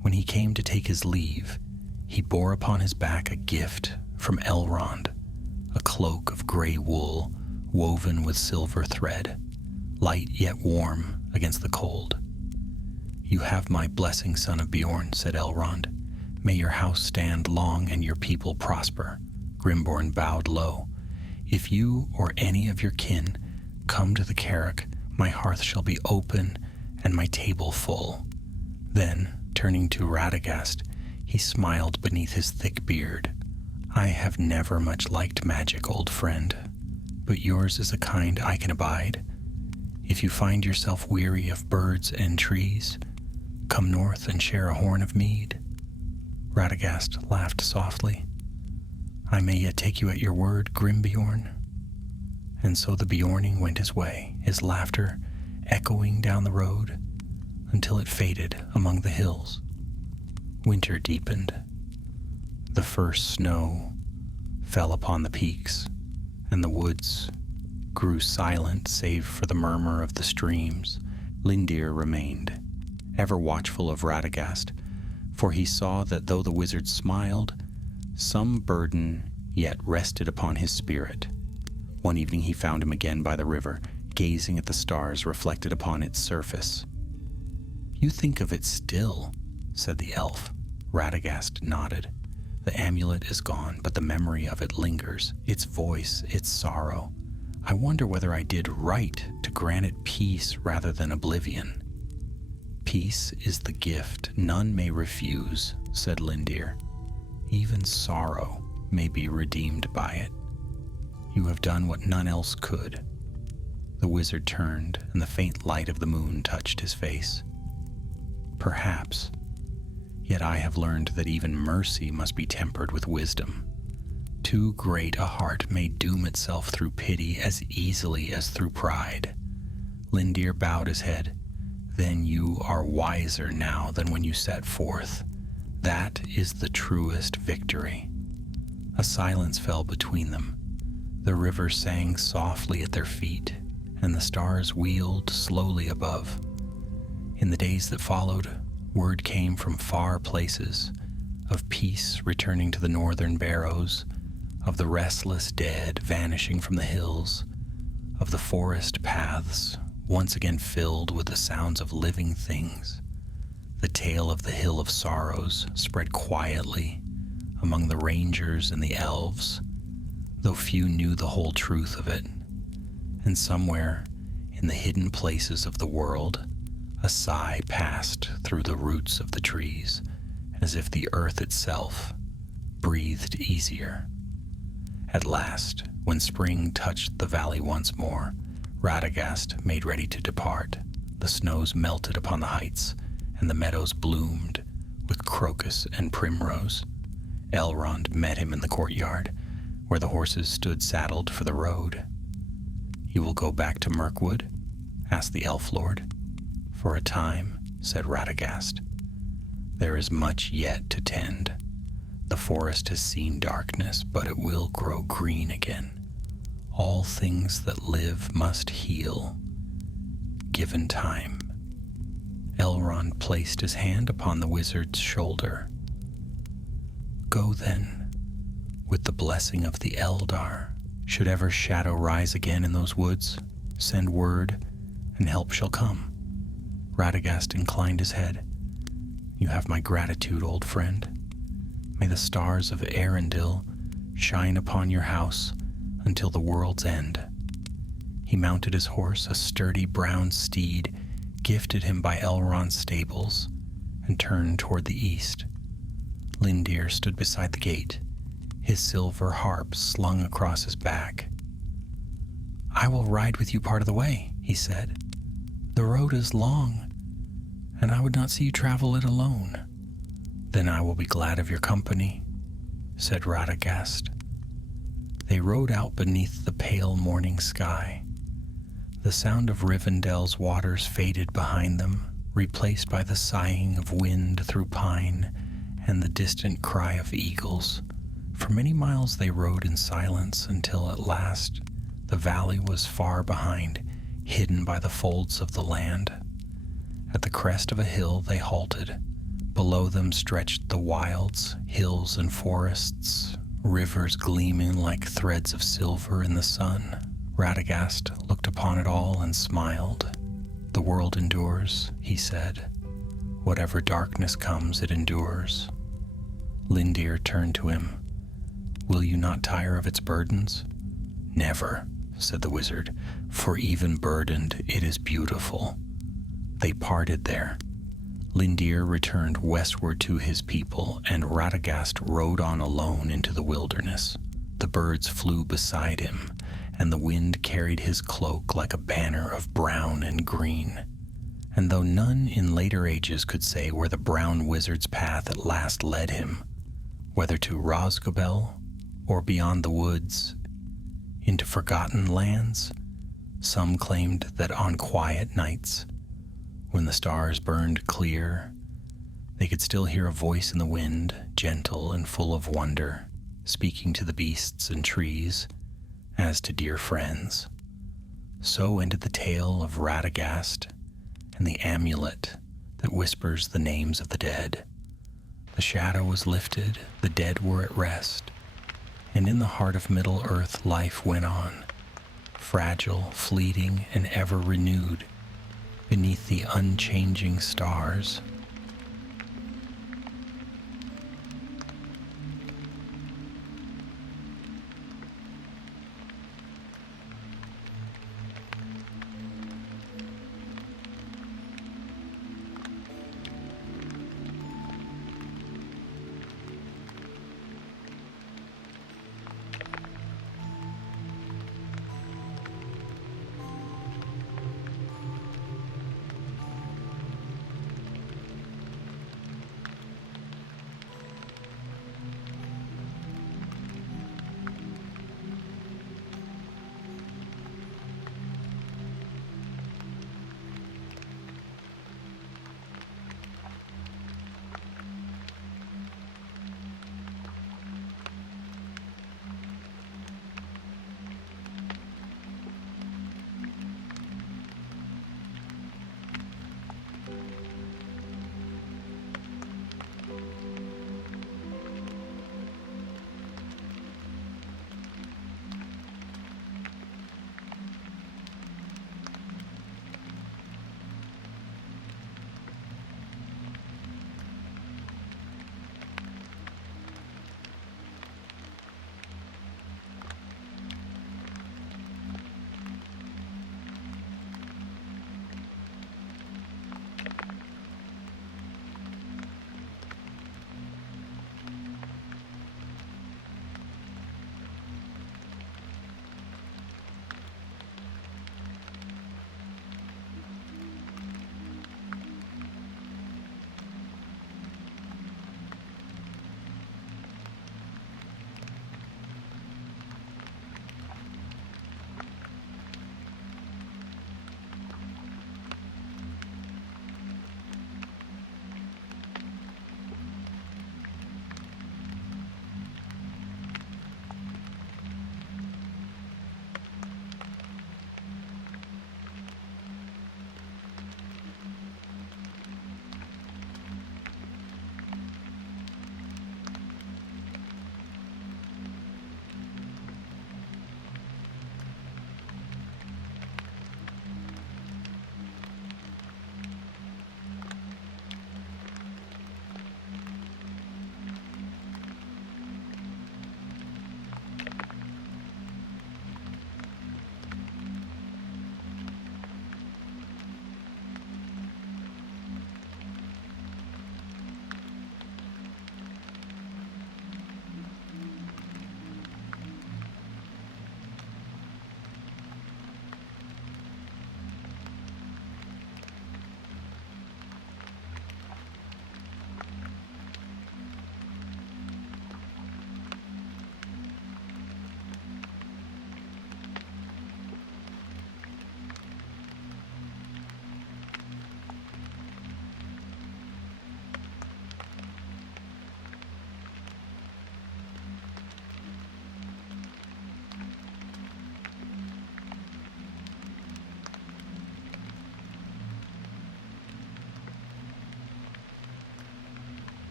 When he came to take his leave, he bore upon his back a gift from Elrond, a cloak of gray wool woven with silver thread, light yet warm against the cold. "You have my blessing, son of Beorn," said Elrond. "May your house stand long and your people prosper." Grimbeorn bowed low. "If you or any of your kin come to the Carrick, my hearth shall be open and my table full." Then, turning to Radagast, he smiled beneath his thick beard. "I have never much liked magic, old friend, but yours is a kind I can abide. If you find yourself weary of birds and trees, come north and share a horn of mead." Radagast laughed softly. "I may yet take you at your word, grim Bjorn." And so the Bjorning went his way, his laughter echoing down the road until it faded among the hills. Winter deepened. The first snow fell upon the peaks, and the woods grew silent save for the murmur of the streams. Lindir remained, ever watchful of Radagast, for he saw that though the wizard smiled, some burden yet rested upon his spirit. One evening he found him again by the river, gazing at the stars reflected upon its surface. "You think of it still," said the elf. Radagast nodded. "The amulet is gone, but the memory of it lingers, its voice, its sorrow. I wonder whether I did right to grant it peace rather than oblivion." "Peace is the gift none may refuse," said Lindir. "Even sorrow may be redeemed by it. You have done what none else could." The wizard turned, and the faint light of the moon touched his face. "Perhaps. Yet I have learned that even mercy must be tempered with wisdom. Too great a heart may doom itself through pity as easily as through pride." Lindir bowed his head. "Then you are wiser now than when you set forth. That is the truest victory." A silence fell between them. The river sang softly at their feet, and the stars wheeled slowly above. In the days that followed, word came from far places of peace returning to the northern barrows, of the restless dead vanishing from the hills, of the forest paths once again filled with the sounds of living things. The tale of the Hill of Sorrows spread quietly among the rangers and the elves, though few knew the whole truth of it. And somewhere in the hidden places of the world, a sigh passed through the roots of the trees, as if the earth itself breathed easier. At last, when spring touched the valley once more, Radagast made ready to depart. The snows melted upon the heights, and the meadows bloomed with crocus and primrose. Elrond met him in the courtyard, where the horses stood saddled for the road. "You will go back to Mirkwood?" asked the elf lord. "For a time," said Radagast. "There is much yet to tend. The forest has seen darkness, but it will grow green again. All things that live must heal, given time." Elrond placed his hand upon the wizard's shoulder. "Go then, with the blessing of the Eldar. Should ever shadow rise again in those woods, send word, and help shall come." Radagast inclined his head. "You have my gratitude, old friend. May the stars of Arendil shine upon your house until the world's end." He mounted his horse, a sturdy brown steed gifted him by Elrond's stables, and turned toward the east. Lindir stood beside the gate, his silver harp slung across his back. "I will ride with you part of the way," he said. "The road is long, and I would not see you travel it alone." "Then I will be glad of your company," said Radagast. They rode out beneath the pale morning sky. The sound of Rivendell's waters faded behind them, replaced by the sighing of wind through pine and the distant cry of eagles. For many miles they rode in silence until at last the valley was far behind, hidden by the folds of the land. At the crest of a hill they halted. Below them stretched the wilds, hills and forests, rivers gleaming like threads of silver in the sun. Radagast looked upon it all and smiled. "The world endures," he said. "Whatever darkness comes, it endures." Lindir turned to him. "Will you not tire of its burdens?" "Never," said the wizard, "for even burdened it is beautiful." They parted there. Lindir returned westward to his people, and Radagast rode on alone into the wilderness. The birds flew beside him, and the wind carried his cloak like a banner of brown and green. And though none in later ages could say where the brown wizard's path at last led him, whether to Rosgobel or beyond the woods, into forgotten lands, some claimed that on quiet nights, when the stars burned clear, they could still hear a voice in the wind, gentle and full of wonder, speaking to the beasts and trees as to dear friends. So ended the tale of Radagast and the amulet that whispers the names of the dead. The shadow was lifted, the dead were at rest, and in the heart of Middle-earth life went on, fragile, fleeting, and ever renewed, beneath the unchanging stars.